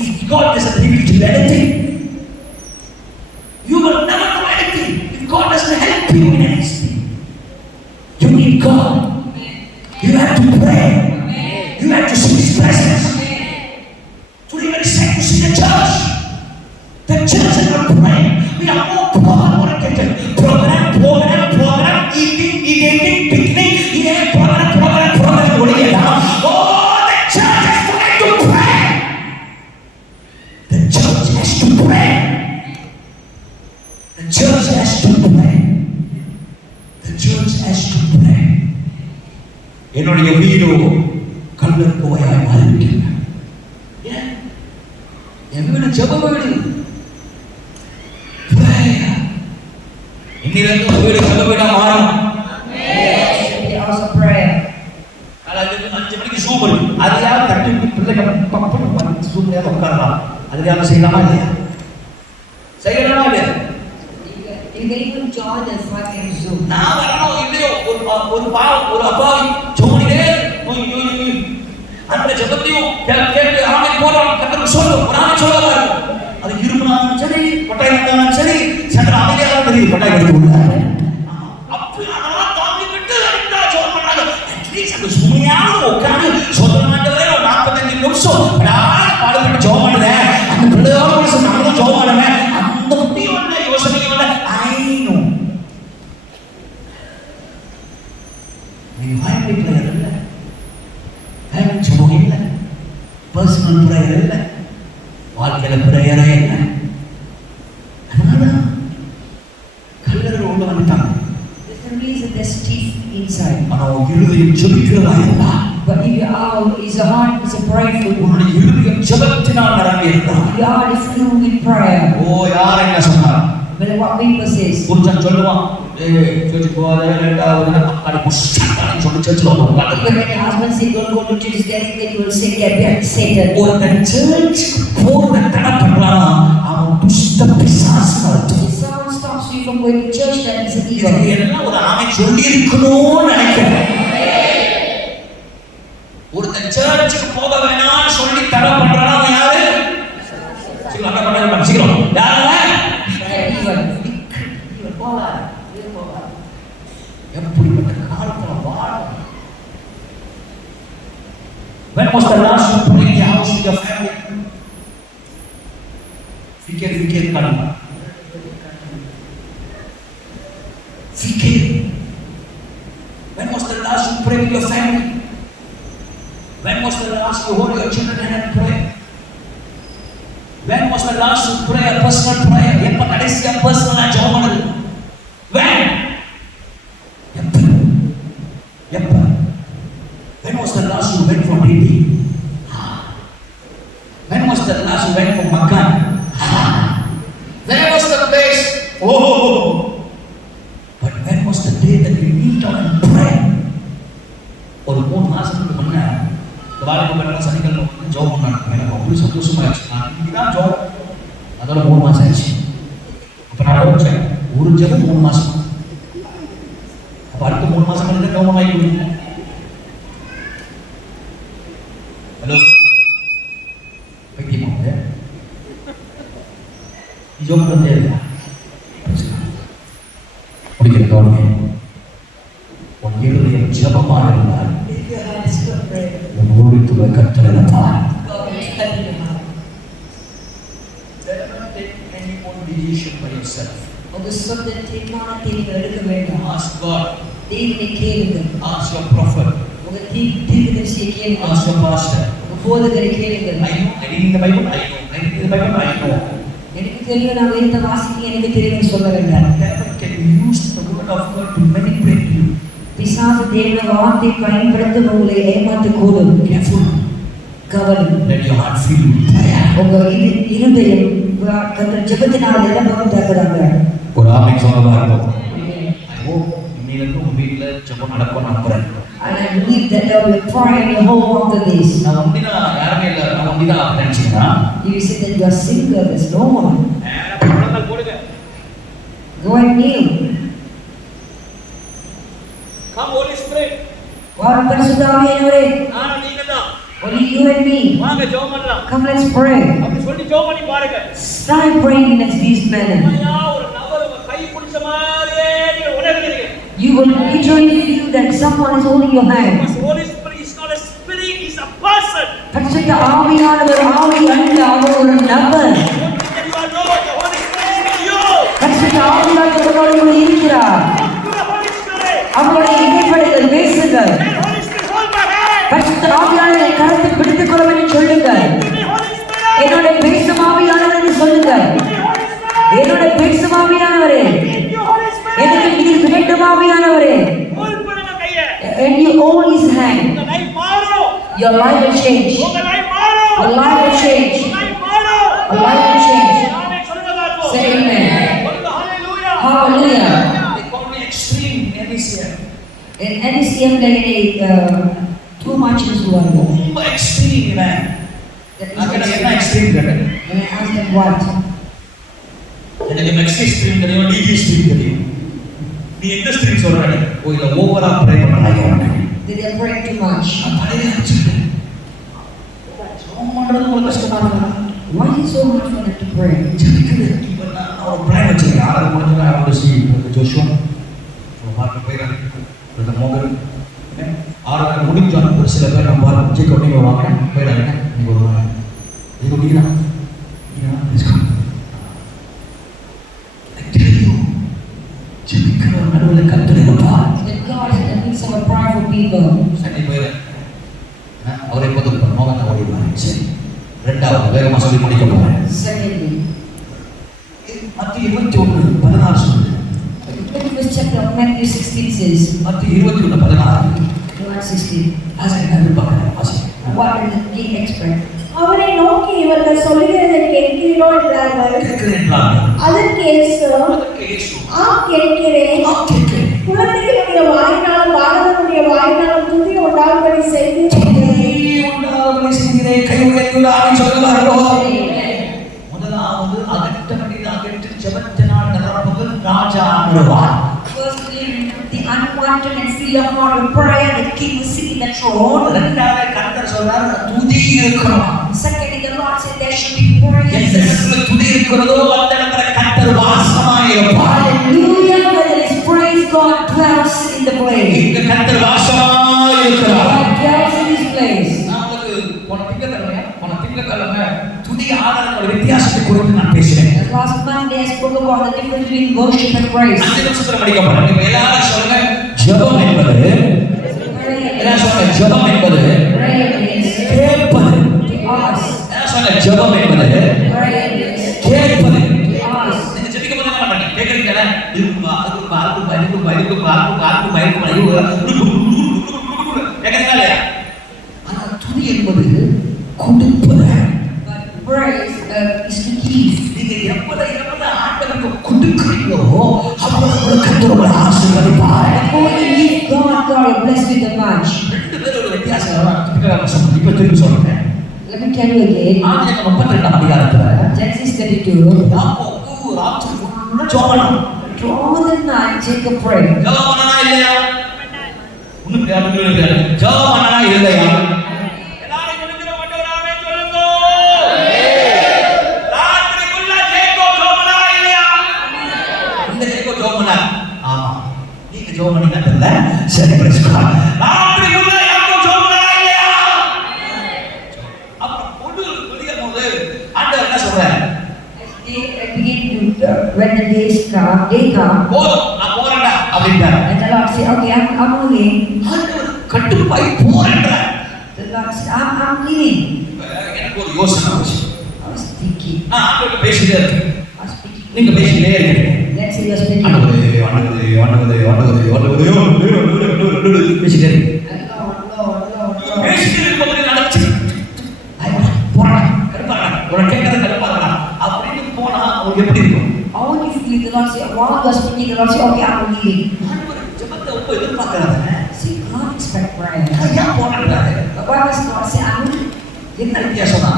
If God doesn't reveal to you anything, you will never know anything. If God doesn't help you in anything, you need God. You have to pray. You have to seek His presence. Today when it's time to see the church is not praying. We are more program, eating, picnic, program. Oh, the church has to pray. The church has to pray. The church has to pray. The church has to pray. என்னுடைய வீடு கல்லர் கோவையாய் மாறிவிட்டது. ஏன்? என் வீடு ஜெப வீடு. இன்னிலிருந்து வீடு ஜெப வீடா மாறும். அதாவது 5 மணிக்கு ஜூம் இருக்கு. அது யார் தட்டி பிள்ளைங்க பப்பன்னு ஜூம்ல உட்காரலாம். அது யாரும் செய்யலாமா இல்லையா? செய்யலாமா இல்லையா? You can even join us 5 a.m. Zoom. நான் வரணும் இல்லையோ ஒரு அப்பாவி ஜோடினே அந்த ஜெபத்தையும் கேட்டு ஆமென் போறோம் கர்த்தருக்கு சொல்லும் ஒரு ஆமென் சொல்லவா அது இருமனாலும் சரி கொட்டாய் வந்தாலும் சரி சந்திர அமைதியாக தெரியும் கொட்டாய் எடுத்து விடுறாரு. அப்படி அதெல்லாம் தாண்டி விட்டு அந்த ஜோம் பண்ணாங்க. அட்லீஸ்ட் அந்த சுமையான உட்கார்ந்து சொல்ல மாட்டவரே ஒரு 45 நிமிஷம் பாடுபட்டு ஜோம் பண்ணுறேன். அந்த பிள்ளையோட ஒரு நம்மளும் ஜோம் பண்ணுவேன். அந்த முடியோட யோசனையோட ஐநோ ஃபேமிலி ப்ரேயர் இல்லை, ஃபேமிலி ஜெபம் இல்லை, பர்சனல் ப்ரேயர் இல்லை, வாழ்க்கையில் ப்ரேயரே இல்லை. அதனால கல்லர்கள் உள்ள வந்துட்டாங்க. There's a reason there's teeth inside. ஆனால் இருதயம் ஜெபிக்கிறதா இருந்தா But if your heart is a heart is a prayerful one, உன்னுடைய இருதயம் ஜெபத்தினால் நிரம்பி இருந்தால் your heart is filled with prayer. ஓ யார் என்ன சொன்னார்? But what people says, புருஷன் சொல்லுவான் சர்ச்சுக்கு போகாத ரெண்டாவது அக்காடி புஷ்டான்னு சொல்லி சர்ச்சில் உட்காந்து even when your husband says don't go to church, then you will say get Satan. ஒருத்தன் சர்ச்சுக்கு போகிறத தடை பண்றானா அவன் துஷ்ட பிசாசுன்னு அர்த்தம். If someone stops you from going to church, that is an இது evil. எல்லாம் ஒரு ஆமென் சொல்லி இருக்கணும்னு நினைக்கிறேன். ஒருத்தன் சர்ச்சுக்கு போக வேணாம்னு சொல்லி தடை பண்றானா அவன் யாரு? சீக்கிரம் அங்க பண்ண சீக்கிரம் யாருங்க? Evil. எப்படிப்பட்ட காலத்துல வாழும்? When was the last you prayed in the house with your family? fikir kan? Fikir. When was the last you prayed with your family? When was the last you hold your children and pray? When was the last you pray a personal prayer? எப்ப கடைசியா personal ஜெபம் பண்ணது? When? எப்ப? When was the last you went for reading? When was the last you went for makan? Where was the place? Oh! But when was the day that you kneel down and pray? ஒரு 3 மாசத்துக்கு முன்ன வாலிப பெண்கள் சனிக்கிழமை ஜெபம் பண்ணாங்க. எனக்கு அவ்வளவு சந்தோஷமா இருந்துச்சு. நான் இன்னைக்குதான் ஜெபம் அதோட 3 மாசம் ஆச்சு. அப்ப நான் யோசிச்சேன் ஒரு ஜெபம் 3 மாசம். அப்ப அடுத்த 3 மாசம் கழித்து ஜெபம் வாங்கி கொடுங்க. ஹலோ பைத்தியமா ஜெபம் பண்ணலையா? முடிக்கிற கவனிங்க. உன் இருதயம் ஜெபமாக இருந்தால் If your heart is full of prayer, உன் ஊழியத்துவ கர்த்தர் இருப்பார். God will help your heart. Let not take any own decision by yourself. உங்க சொந்த தீர்மானத்தை நீங்கள் எடுக்க வேண்டாம். Ask God. தேவனை கேளுங்கள். Ask your prophet. உங்க தீர்க்கதரிசியை கேளுங்கள். Ask your pastor. உங்க போதகரை கேளுங்கள். I know. I read the Bible. I know. I read the Bible. I know. எனக்கு தெரியும், நான் வேதத்தை வாசிக்க எனக்கு தெரியும் சொல்ல வேண்டாம். The devil can use the word of God to manipulate you. பிசாசு தேவனுடைய வார்த்தை பயன்படுத்தி உங்களை ஏமாற்றக்கூடும். Careful. கவனம். Let your heart fill with prayer. உங்க இருதயம் கர்த்தர் ஜெபத்தினால் நிரம்பப்பட்டிருக்கிறாங்க. ஒரு ஆமென் சொல்லுங்க பார்ப்போம். I hope இன்னைக்கு உங்க வீட்ல ஜெபம் நடக்கும் நம்புறேன். And I believe that there will be prayer in the whole after this. நான் ஒண்டினா யாருமே இல்ல. நான் ஒண்டினா நினைச்சீங்கன்னா You say that you are single, there's no one. பழங்கள் போடுங்க. Go and kneel. Come Holy Spirit. வார பரிசுத்தாவியானவரே, நான் நீங்க தான். only you and me. வாங்க ஜெபம் பண்ணலாம். Come, let's pray. அப்படி சொல்லி ஜெபம் பண்ணி பாருங்க. Start praying in this manner. ஐயா ஒரு நபர் உங்க கை பிடிச்ச மாதிரியே நீங்க உணர்வீங்க. You will literally feel that someone is holding your hand. Holy Spirit is not a spirit, he's a person. பரிசுத்த ஆவியானவர் ஆவி அல்ல, அவர் ஒரு நபர். You are Lord, the Holy Spirit is you. பரிசுத்த ஆவியானவர் உங்களோடு இருக்கிறார். The Holy Spirit. அவருடைய இடைப்படைகள் பேசுங்கள். Holy Spirit, hold my hand. பரிசுத்த ஆவியானவரை கரத்தை பிடித்துக் கொள்ளும் என்று சொல்லுங்கள். Holy Spirit. என்னோட பேசும் ஆவியானவர் என்று சொல்லுங்கள். Holy Spirit. என்னோட பேசும் ஆவியானவரே, You Holy Spirit. எனக்கு நீர் வேண்டும் ஆவியானவரே. hold பண்ணுங்க கையை. And you hold his hand. உங்க லைஃப் மாறும். Your life will change. உங்க லைஃப் மாறும். Your life will change. உங்க லைஃப் மாறும். Your life will change. ஆமென் சொல்லுங்க பாப்போம். Say amen. சொல்லுங்க ஹalleluya. Hallelujah. They call me extreme NCM. In NCM too much is one. ரொம்ப extreme man. அங்க என்ன extreme கேட்டேன். When I asked them what, எனக்கு மெக்ஸ் எக்ஸ்ட்ரீம் தெரியும், டிடி எக்ஸ்ட்ரீம் தெரியும். நீ எந்த எக்ஸ்ட்ரீம் சொல்ற? ஓ இல்ல ஓவரா ப்ரே பண்றாங்க. did they pray too much? தலையில அடிச்சிட்டு. ஜெபம் பண்றது உங்களுக்கு கஷ்டமா இருக்கா? Why is so much for them to pray? ஜெபிக்கிறது இப்ப நான் ஒரு பிளான் வச்சிருக்கேன். ஆளு முடிஞ்சா அவரோட சி ஜோஷுவா பார்க்க போயிறாரு. இந்த மோகன் ஆறு முடிஞ்சோம். ஒரு சில பேர் நம்ம பார்த்து ஜெயிக்க நீங்க வாங்க போயிடாங்க. நீங்க வருவாங்க. நீங்க முடியலாம். Let's go. ஜெபிக்கிற நடுவில் கத்துறப்பா. That God is in the midst of a prayerful people. சரி போயிரு. அவரை பதில் பண்ண மோகன் ஓடிவாரு. சரி. ரெண்டாவது வேகமா சொல்லி முடிக்க போறேன். Secondly, மத்திய 21:16 சொல்லுது. the 21st chapter of Matthew 16 says, மத்திய 21:16. John 16, what did he expect? அவரை நோக்கி இவர்கள் சொல்லுகிறதை கேட்கிறீரோ என்றார்கள். அதற்கு இயேசு, ஆம் கேட்கிறேன். குழந்தைகளுடைய வாயினாலும் பாலகனுடைய வாயினாலும் துதி உண்டாகும்படி செய்கிறேன். முதலாவது அகற்ற வேண்டியது அகற்றி ஜெபத்தினால் நிரப்புவது ராஜா ஆடுவார். Firstly, the unwanted and fill your heart with prayer, the king will sit in the throne. இரண்டாவது கர்த்தர் சொல்றார் துதி இருக்கணும். Secondly, the Lord said there should be praise. எந்த இடத்துல துதி இருக்கிறதோ அந்த இடத்துல கர்த்தர் வாசமாய் இருப்பார். Hallelujah, where there is praise, God dwells in the place. இங்க கர்த்தர் வாசமாய் இருக்கிறார். God dwells in this place. நமக்கு போன திங்கட்கிழமை துதி ஆராதனையோட வித்தியாசத்தை குறித்து நான் பேசினேன். Last Monday I spoke about the difference between worship and praise. அந்த நிமிஷத்துல படிக்க போறேன். நீங்க எல்லாரும் சொல்லுங்க ஜெபம் என்பது என்ன சொல்லுங்க ஜெபம் என்பது Prayer means கேட்பது. to ask. என்ன சொல்லுங்க ஜெபம் என்பது Prayer means கேட்பது. to ask. நீங்க ஜெபிக்கும் போது என்ன பண்றீங்க? கேக்குறீங்களா? இருக்குமா கேக்குறீங்களா இல்லையா? ஆனா துதி என்பது கொடுப்பது. But praise is to give. நீங்க எப்ப ஆண்டவருக்கு கொடுக்கிறீங்களோ அப்பொழுது கர்த்தர் உங்களை ஆசீர்வதிப்பார். When you give God, God will bless you the much. ரெண்டு பேரும் ஒரு வித்தியாசம் வரும். இப்ப திருப்பி சொல்றேன். Let me tell you again. ஆதியாகமம் 32 அதிகாரத்துல Genesis 32. யாக்கோபு ராத்திரி ஃபுல்லா ஜெபம் பண்ணான். All the night Jacob prayed. ஜெபம் பண்ணனா இல்லையா? ஒண்ணும் கிடையாது. ஜெபம் பண்ணனா இல்லையா? எல்லாரும் சொல்லுங்க மண்டவராவே சொல்லுங்க. ராத்திரி ஃபுல்லா ஜெபம் பண்ணனா இல்லையா? இந்த ஜெபம் பண்ணா. ஆமா. நீங்க ஜெபம் பண்ணீங்க தெரியல. சரி பிரஸ்கா. ராத்திரி ஃபுல்லா யாக்கோபு ஜெபம் பண்ணனா இல்லையா? அப்புறம் பொண்ணு வெளிய போகுது. ஆண்டவர் என்ன சொல்றாரு? As begin to, when the day come, போதும் நான் போறேன்டா அப்படின்றார். and the Lord said, okay, I'm moving. ஆண்டவர் கட்டுப்பாய் போறேன்றார். The Lord said, I'm leaving. எனக்கு ஒரு யோசனை வந்துச்சு. I was thinking, நான் ஆண்டவர்கிட்ட பேசிட்டே இருக்கேன். I was speaking. நீங்க பேசிட்டே இருக்கீங்க. Let's say you're speaking. ஆண்டவரே பேசிட்டே இருக்கீங்க. Lord. பேசிட்டே இருக்கும்போது நடந்துச்சு. போறா கடுப்பாடா உனக்கு கேட்கறது கடுப்பாடா அப்படின்னு போனா உங்களுக்கு எப்படி இருக்கும்? How would you feel? The Lord said, while you are speaking, the Lord said, okay, I'm leaving. ஆண்டவர் ஜெபத்தை ரொம்ப எதிர்பார்க்கறாங்க. See, God expect prayer. ஏன் போறான்றாரு? But why does God say, I'm leaving? என்ன வித்தியாசம்னா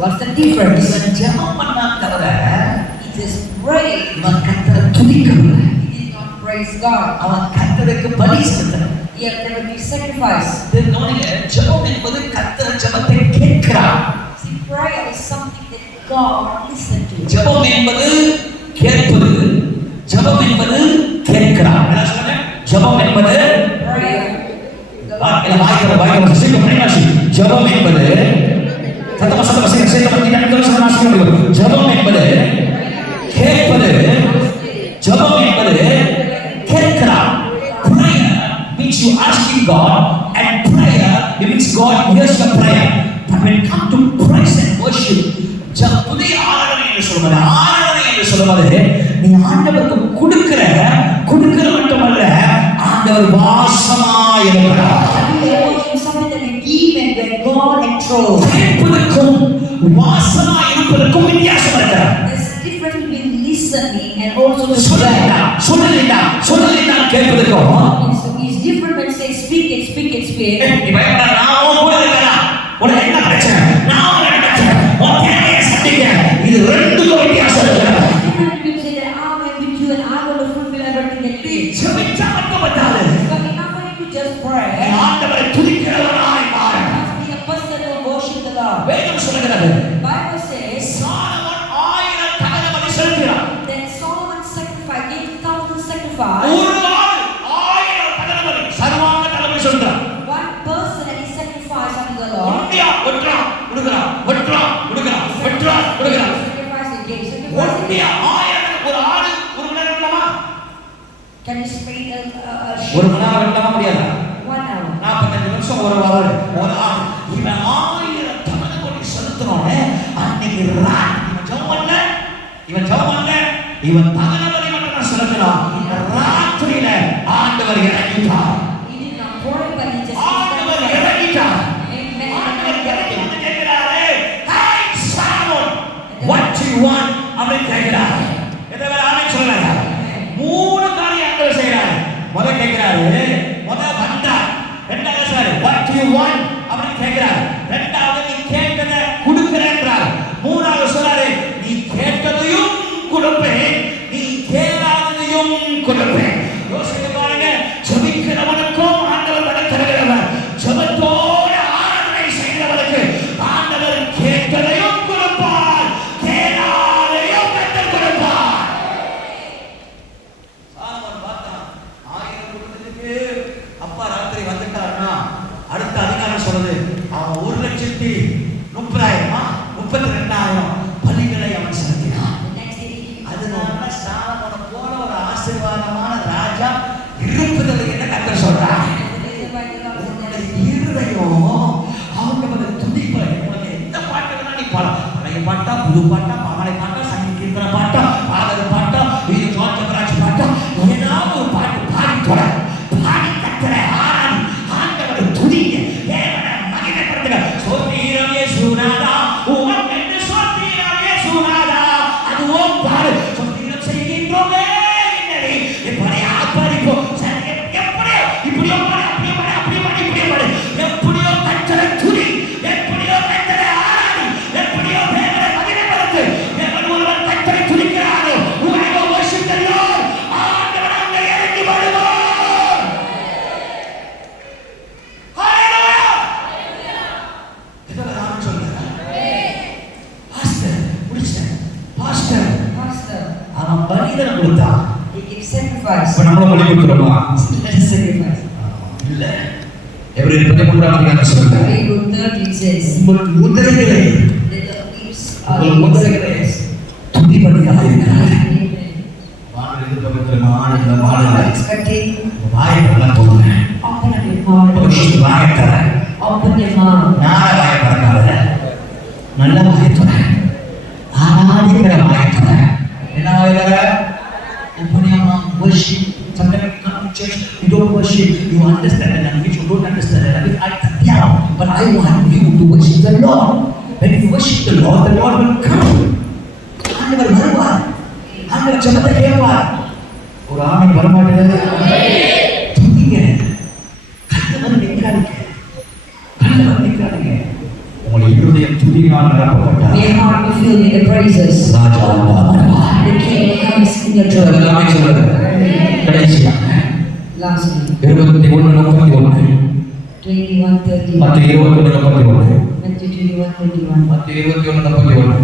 What's the difference? இவன் ஜெபம் பண்ணா தவிர He just prayed. இவன் கர்த்தரை துதிக்கவில்லை. He did not praise God. அவன் கர்த்தருக்கு பலி செலுத்தல. He had never been sacrificed. கவனிங்க, ஜெபம் என்பது கர்த்தர் ஜெபத்தை கேட்கிறார். See, prayer is something that God listens to. ஜெபம் என்பது கேட்பது, ஜெபம் என்பது கேட்கிறார். என்ன சொல்றேன்? ஜெபம் என்பது Prayer. The Lord. வாய்க்கிற சீக்கிரம் பண்ணினாசி. ஜெபம் என்பது சத்தமா சீக்கிரம் பண்ணினா ஜெபம் என்பது கேட்பது, ஜெபம் என்பது கேட்கிறார். Prayer means you asking God, and prayer it means God hears your prayer. But when it comes to praise and worship, புதிய ஆராதனை என்று சொல்லுவது, ஆராதனை என்று சொல்லுவது நீ ஆண்டவருக்கு கொடுக்கிற மட்டுமல்ல, ஆண்டவர் வாசமாய் இருக்கிறார். Something that we give and when God controls. கேட்பதற்கும் வாசமாய் இருப்பதற்கும் வித்தியாசம் இருக்கிறது. There's a difference between listening and also the prayer. சொல்லலைன்னா கேட்பதற்கும் It's different when you say speak and speak and speak. நீ பயப்பட, நான் உன் கூட இருக்கிறேன். உனக்கு என்ன பிரச்சனை? நான் உனக்கு என்ன பிரச்சனை? உன் தேவையை சந்திக்கிறேன். இது ரெண்டுக்கும் வித்தியாசம் இருக்கிறது. Different when you say that I'm with you and I'm going to fulfill everything that you need. ஜெபிச்சா மட்டும் பத்தாது. But enough for you to just நீ pray. ஆண்டவரை துதிக்கிறவனாய் மாறு. You must be a person that will worship the Lord. வேதம் சொல்லுகிறது, Bible says Solomon 1000 தகன பலி செலுத்தினான். that Solomon sacrificed 8,000 sacrifice. ஒரு ஆள் 1000 தகன பலி சர்வாங்க தலைமை சொல்றான். One person that he sacrificed unto the Lord. ஒண்டியா ஒட்றான் கொடுக்கறான். Sacrifice again. Sacrifice ஒண்டியா again. 1000 ஒரு ஆடு ஒரு மணி நேரம் இருக்கலாமா? Can you spend a ஒரு மணி நேரம் இருக்கலாமா முடியாதா? 1 hour? 45 நிமிஷம் ஒரு ஆடு. இவன் 1000 தகன பலி செலுத்துறானே, அன்னைக்கு இவன் ஜெபம் பண்ண இவன் தகன பலி மட்டும் செலுத்தினான். ராத்திரியில ஆண்டவர் இறங்கிட்டார். He did not pray, but he just ஆண்டவர் இறங்கிட்டார். Amen. ஆண்டவர் இறங்கி வந்து கேட்கிறாரே, "Hey Solomon, what do you want?" அப்படின்னு கேட்கிறாரு. எதை வேற ஆமென் சொல்றாங்க. 3 காரியம் ஆண்டவர் செய்றாரு. முதல்ல கேட்கிறாரு, வந்தார். ரெண்டாவது சொல்றாரு, "What do you want?" அப்படின்னு கேட்கிறாரு. ரெண்டாவது நீ கேட்டதை கொடுக்கிறேன்றார். மூணாவது சொல்றாரு, நீ கேட்டதையும் கொடுப்பேன், நீ கேளாததையும் கொடுப்பேன். யோசித்து பாருங்க, ஜெபிக்கிறவனுக்கும் ஆண்டவர் பலன் தருகிறவர். ஜெபத்தோட ஆராதனை செய்கிறவனுக்கு ஆண்டவர் கேட்டதையும் கொடுப்பார், கேளாததையும் கற்றுக் கொடுப்பார். சாலமோன் பார்த்தான், 1000 கொடுத்ததுக்கு அப்பா ராத்திரி வந்துட்டாருன்னா அடுத்த அதிகாரம் சொல்லுது, அவன் 1,30,000 32,000 பலிகளை அவன் செலுத்தினான். The next day, அதனால சாலமோனை போல ஒரு ஆசீர்வாதமான ராஜா இருப்பதில்லை என்ன கர்த்தர் சொல்றார். உன்னுடைய இருதயம் ஆண்டவரை துதிப்பது. உனக்கு எந்த பாட்டு வேணா நீ பாடலாம். பழைய பாட்டா, புது பாட்டா, பாமலை பாட்டா, சங்கீத கீர்த்தன பாட்டா, பாடல் பாட்டா, இது ஜோர்ஜ் பாட்டா, ஏதாவது ஒரு பாட்டு பாடி தொட. பாடி கர்த்தரை ஆராதி, ஆண்டவரை துதிங்க, தேவனை மகிமைப்படுத்துங்க. ஸ்தோத்திரம் இயேசுநாதா, உமக்கென்று ஸ்தோத்திரம் இயேசுநாதா, அது உன் பாடு. ஸ்தோத்திரம் செய்கின்றோமே என்னை எப்படி ஆர்ப்பரிப்போம். எப்படியோ பாடு, அப்படியே பாடு, அப்படியே பாடு, இப்படியே பாடு. எப்படியோ கர்த்தரை துதி, எப்படியோ கர்த்தரை ஆராதி, எப்படியோ தேவனை மகிமைப்படுத்து. தேவன் ஒருவர் கர்த்தரை துதிக்கிறாரோ, whoever worship the Lord, ஆண்டவர் அங்கே இறங்கி வருவார். ஹalleluya. இதெல்லாம் நான் சொல்றேன். பாஸ்டர் முடிச்சேன். பாஸ்டர் pastor, அவன் பலிதனை கொடுத்தான். he gives sacrifice. இப்ப நம்மளும் பலி கொடுக்கிறோமா? Let us sacrifice. இல்ல. எபிரேயர் 13ஆம் அதிகாரம் சொல்லுங்க. Hebrews 13 says உங்கள் உதடுகளை that the lips உங்கள் are உதடுகளை sacrifice. துதிபதியாக இருக்கிறார். வானல் எதிர்பார்க்கிற மாடல Expecting. வாயை நல்லா போடுங்க. Open up your heart. பரிசுத்த வாயை தர. Open your mouth. ஞான வாயை திறக்காத. நல்ல வாயை தர. ஆராதிக்கிற வாயை தர. என்ன வாயை தர? Open your mouth. Worship. Sometimes you come to church, you don't worship. You understand the language, you don't understand the language. But I want you to worship the Lord. When you worship the Lord will come. ஆண்டவர் வருவார். ஆண்டவர் ஜெபத்தை கேட்பார். ஒரு ஆமென் வர மாட்டேங்குது. துதிங்க. கண்ணவர் நிற்காதீங்க. கண்ணவர் நிற்காதீங்க. உங்களுடைய இருதயம் துதியினால் நிரப்பப்பட்டால் Your heart will fill with the praises. ராஜா வருவார். The king will come and sing your joy. எல்லாமே சொல்றது. கடைசியாக Lastly, 21:31 21:30. மத்திய 21:31 Matthew 21:31. மத்திய 21:31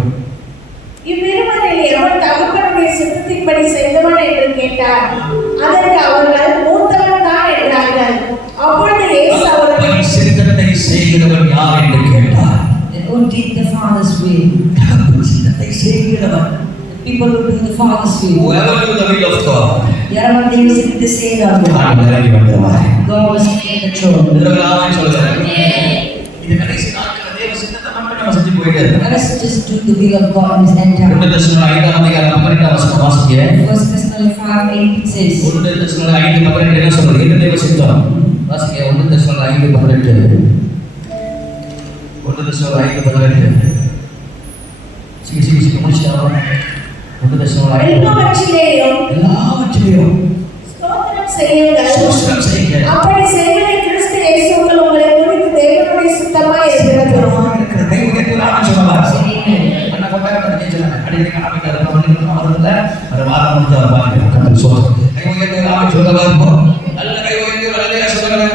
இவ்விருவரில் எவன் தகப்பனுடைய சித்தத்தின்படி செய்தவன் என்று கேட்டார். அதற்கு அவர்கள் மூத்தவன் தான் என்றார்கள். அப்பொழுது இயேசு அவர்கள் சித்தத்தை செய்கிறவன் யார் என்று கேட்டார். And who did the Father's will? தகப்பன் சித்தத்தை செய்கிறவன். The people who do the Father's will. Whoever do the will of God. யாராவது தேவ சித்தத்தை செய்கிறார்கள். ஆண்டவர் இறங்கி வருவார். God was sitting on the throne. இதெல்லாம் சொல்றாரு. இது கடைசி நாட்கள் தேவ சித்தத்தை மட்டும் நம்ம செஞ்சு போயிட்டே இருக்கோம். Let us just do the will of God in this end time. 1 தெசலோனிக்கேயர் 5:12 வாசிங்க. 1 Thessalonians 5:8 it says. 1 தெசலோனிக்கேயர் 5:12 என்ன சொல்றது? என்ன தேவ சித்தம்? வாசிங்க 1 தெசலோனிக்கேயர் 5:18. 1 தெசலோனிக்கேயர் 5:18. சீக்கிரம் முடிச்சிட்டாங்க. 1 தெசலோனிக்கேயர் எல்லாவற்றிலேயும் ஸ்தோத்திரம் செய்யுங்கள். ஸ்தோத்திரம் செய்யுங்கள். அப்படி செய்வதை கிறிஸ்து இயேசுவுக்குள் உங்களை குறித்து தேவனுடைய சித்தமாய் இருக்கிறது. இருக்கிற கை உயர்த்தி ஆமென் சொல்லலாம். Amen. அண்ணா கொண்டாட கடிஞ்சிச்சாங்க. அடிக்கடி காமிக்காத அவங்களுக்கு அவர்ல ஒரு வாரம் முடிஞ்ச பாருங்க. கத்தர் சொல்றாரு. கை உயர்த்தி ஆமென் சொல்லலாம். நல்ல கை உயர்த்தி அல்லேலூயா சொல்லுங்க.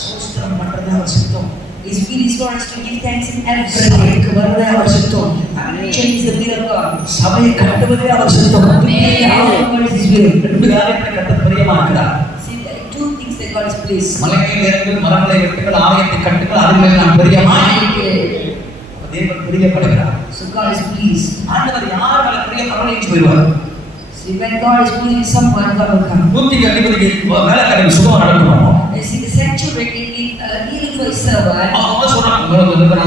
ஸ்தோத்திரம் பண்றது அவர் சித்தம். His will is for us to give thanks in everything. சபைக்கு வருவதே அவர் சித்தம். Change the will of God. சபையை கட்டுவதே அவர் சித்தம். God is His will. ரெண்டு காரியத்தை கத்தர் பிரியமா இருக்கிறார். See, there are two things that God is pleased. மலையை இறங்குங்கள், மரங்களை வெட்டுங்கள், ஆலயத்தை கட்டுங்கள், அது மேல் நான் பிரியமாய் தேவன் பிரியப்படுகிறார். So God is pleased. ஆண்டவர் யார் மேல பிரியப்படுறாரோ போயிடுவார். See, when God is pleased with someone, God will come. நூத்திக்கு அதிபதிக்கு வேலைக்காரங்க சுகம் நடக்கணும். You see, the sanctuary in healing for His servant. அவங்க சொல்றாங்க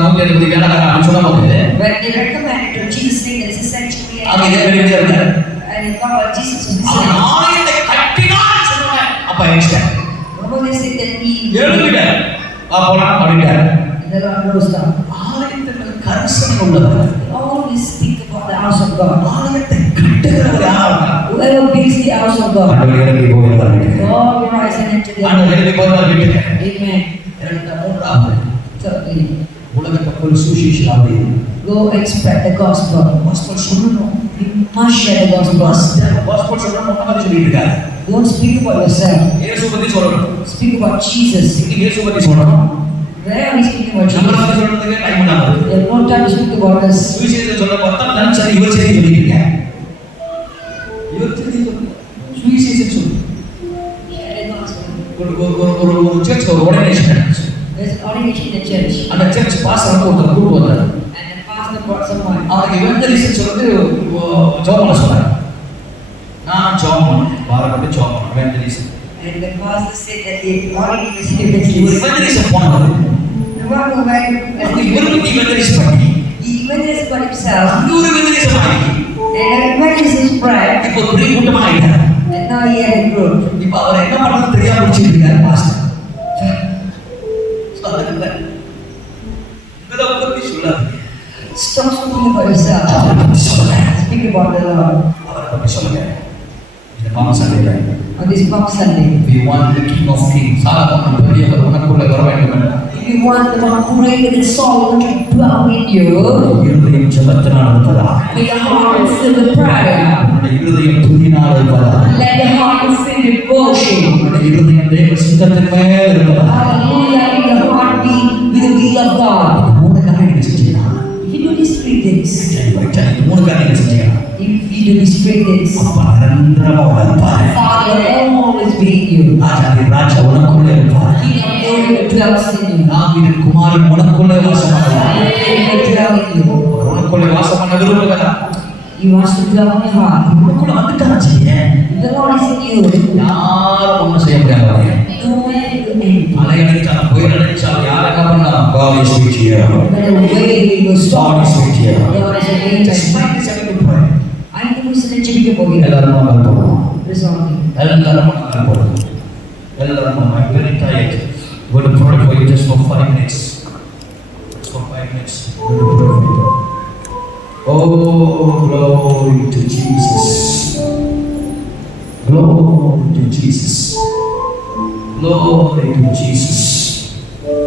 நூத்தி அதிபதி வேலைக்காரங்க சொன்னபோது When they recommended to Jesus, saying there is a sanctuary, அவங்க இதே வெளியே இருக்காரு. and they thought Jesus was அவன் listening. ஆலயத்தை கட்டினான்னு சொன்னாங்க. அப்ப எழுந்தார். Remember they said that He எழுந்துட்டார். போலாம் அப்படின்ட்டார். and the Lord rose down. ஆலயத்துக்கு கரிசனை உள்ளவர். Always think about the house of God. ஆலயத்தை கட்டுகிறவர் யார்? Whoever builds the house of God, ஆண்டவர் இறங்கி போகிறார். God will rise and enter the ஆண்டவர் இறங்கி போகிறார் வீட்டுக்கு. Amen. மூன்றாவது Thirdly, உலகத்தை போய் சுவிசேஷம் go and spread the gospel. Passport சொல்லணும். You must share the gospel. Passport சொல்லணும் முன்னாடி சொல்லிட்டு இருக்காரு. Don't speak about yourself. இயேசு பத்தி சொல்லணும். Speak about Jesus. இன்னைக்கு இயேசு பத்தி சொல்லணும். Where are we speaking about நம்ம Jesus? பத்தி சொல்றதுக்கு டைம் இல்லாம There's no time to speak about us. சுவிசேஷம் சொல்ல பார்த்தா நான் சரி இவர் சரி சொல்லிட்டு இருக்கேன். இவர் சரி சுவிசேஷம் சொல்லு. Share the gospel. ஒரு சர்ச் ஒரு organisation. There's an ordination in the church. அந்த சர்ச் பாஸ்டர் ஒருத்தர் கூப்பிட்டு வந்தார். And the pastor brought someone. அவருக்கு இவெஞ்சலிஸ்ட் சொல்றது ஜோமன சொன்னார். நான் ஜோமன் பாரபட்ச ஜோமன் இவெஞ்சலிஸ்ட். And the pastor said that the ordination in the ஒரு church. இவெஞ்சலிஸ்ட் போனவர். The one who went, அது இவருக்கு இவெஞ்சலிஸ்ட் பண்ணி he evangelized for himself. அந்த ஒரு இவெஞ்சலிஸ்ட் பண்ணி And evangelist spread. இப்போ பெரிய கூட்டமா ஆயிட்டார். And now he had a group. இப்போ அவர் என்ன பண்றது தெரியாம முடிச்சிட்டு இருக்காரு பாஸ்டர். சொல்லுங்க. இத பத்தி சொல்லாதீங்க. Stop speaking about yourself. அவரை பத்தி சொல்லுங்க. Speak about the Lord. அவரை பத்தி சொல்லுங்க. இந்த பாவம் சண்டையில On this Palm Sunday. we want the king of kings Solomon பெரியவர் உனக்குள்ள வர வேண்டும் என்று If you want the one who reigned in Saul to dwell in you, இருதயம் ஜெபத்தினால் இருப்பதா may your heart be filled with prayer. உன்னுடைய இருதயம் துதியினால் இருப்பதா Let your heart be filled with worship. உன்னுடைய இருதயம் தேவ சித்தத்தின் மேல் இருப்பதா Hallelujah. Let your heart be with the will of God. மூணு காரியங்கள் செஞ்சீங்கன்னா If you do these three things, மூணு காரியங்கள் செஞ்சீங்கன்னா if you do these three things, அப்பா நிரந்தரமா உணர்ப்பாரு Father will always be in you. ராஜாதி ராஜா உனக்குள்ளே இருப்பார் King of glory dwells in you. தாவீதின் குமாரன் உனக்குள்ளே வாசம் பண்ணுவார் David will dwell in you. உனக்குள்ளே வாசம் பண்ண விரும்புகிறார் He wants to dwell in your heart. உனக்குள்ள வந்துட்டாச்சு If the Lord is in you, யாரும் ஒன்றும் செய்ய முடியாது no man will do anything. அலை அடிச்சாலும் புயல் அடிச்சாலும் யார் என்ன பண்ணலாம் God is with you. When the wave will storm, God is with you. God is with you. Just like this, I will pray. I think we should jump over எல்லாரும் நாங்கள் போகணும் Resolving. எல்லாரும் நாங்கள் போகணும் எல்லாரும் I'm very tired. I'm going to pray for you just for 5 minutes. Just for 5 minutes. I'm going to pray for you. Oh, glory to Jesus. Glory to Jesus. Glory to Jesus.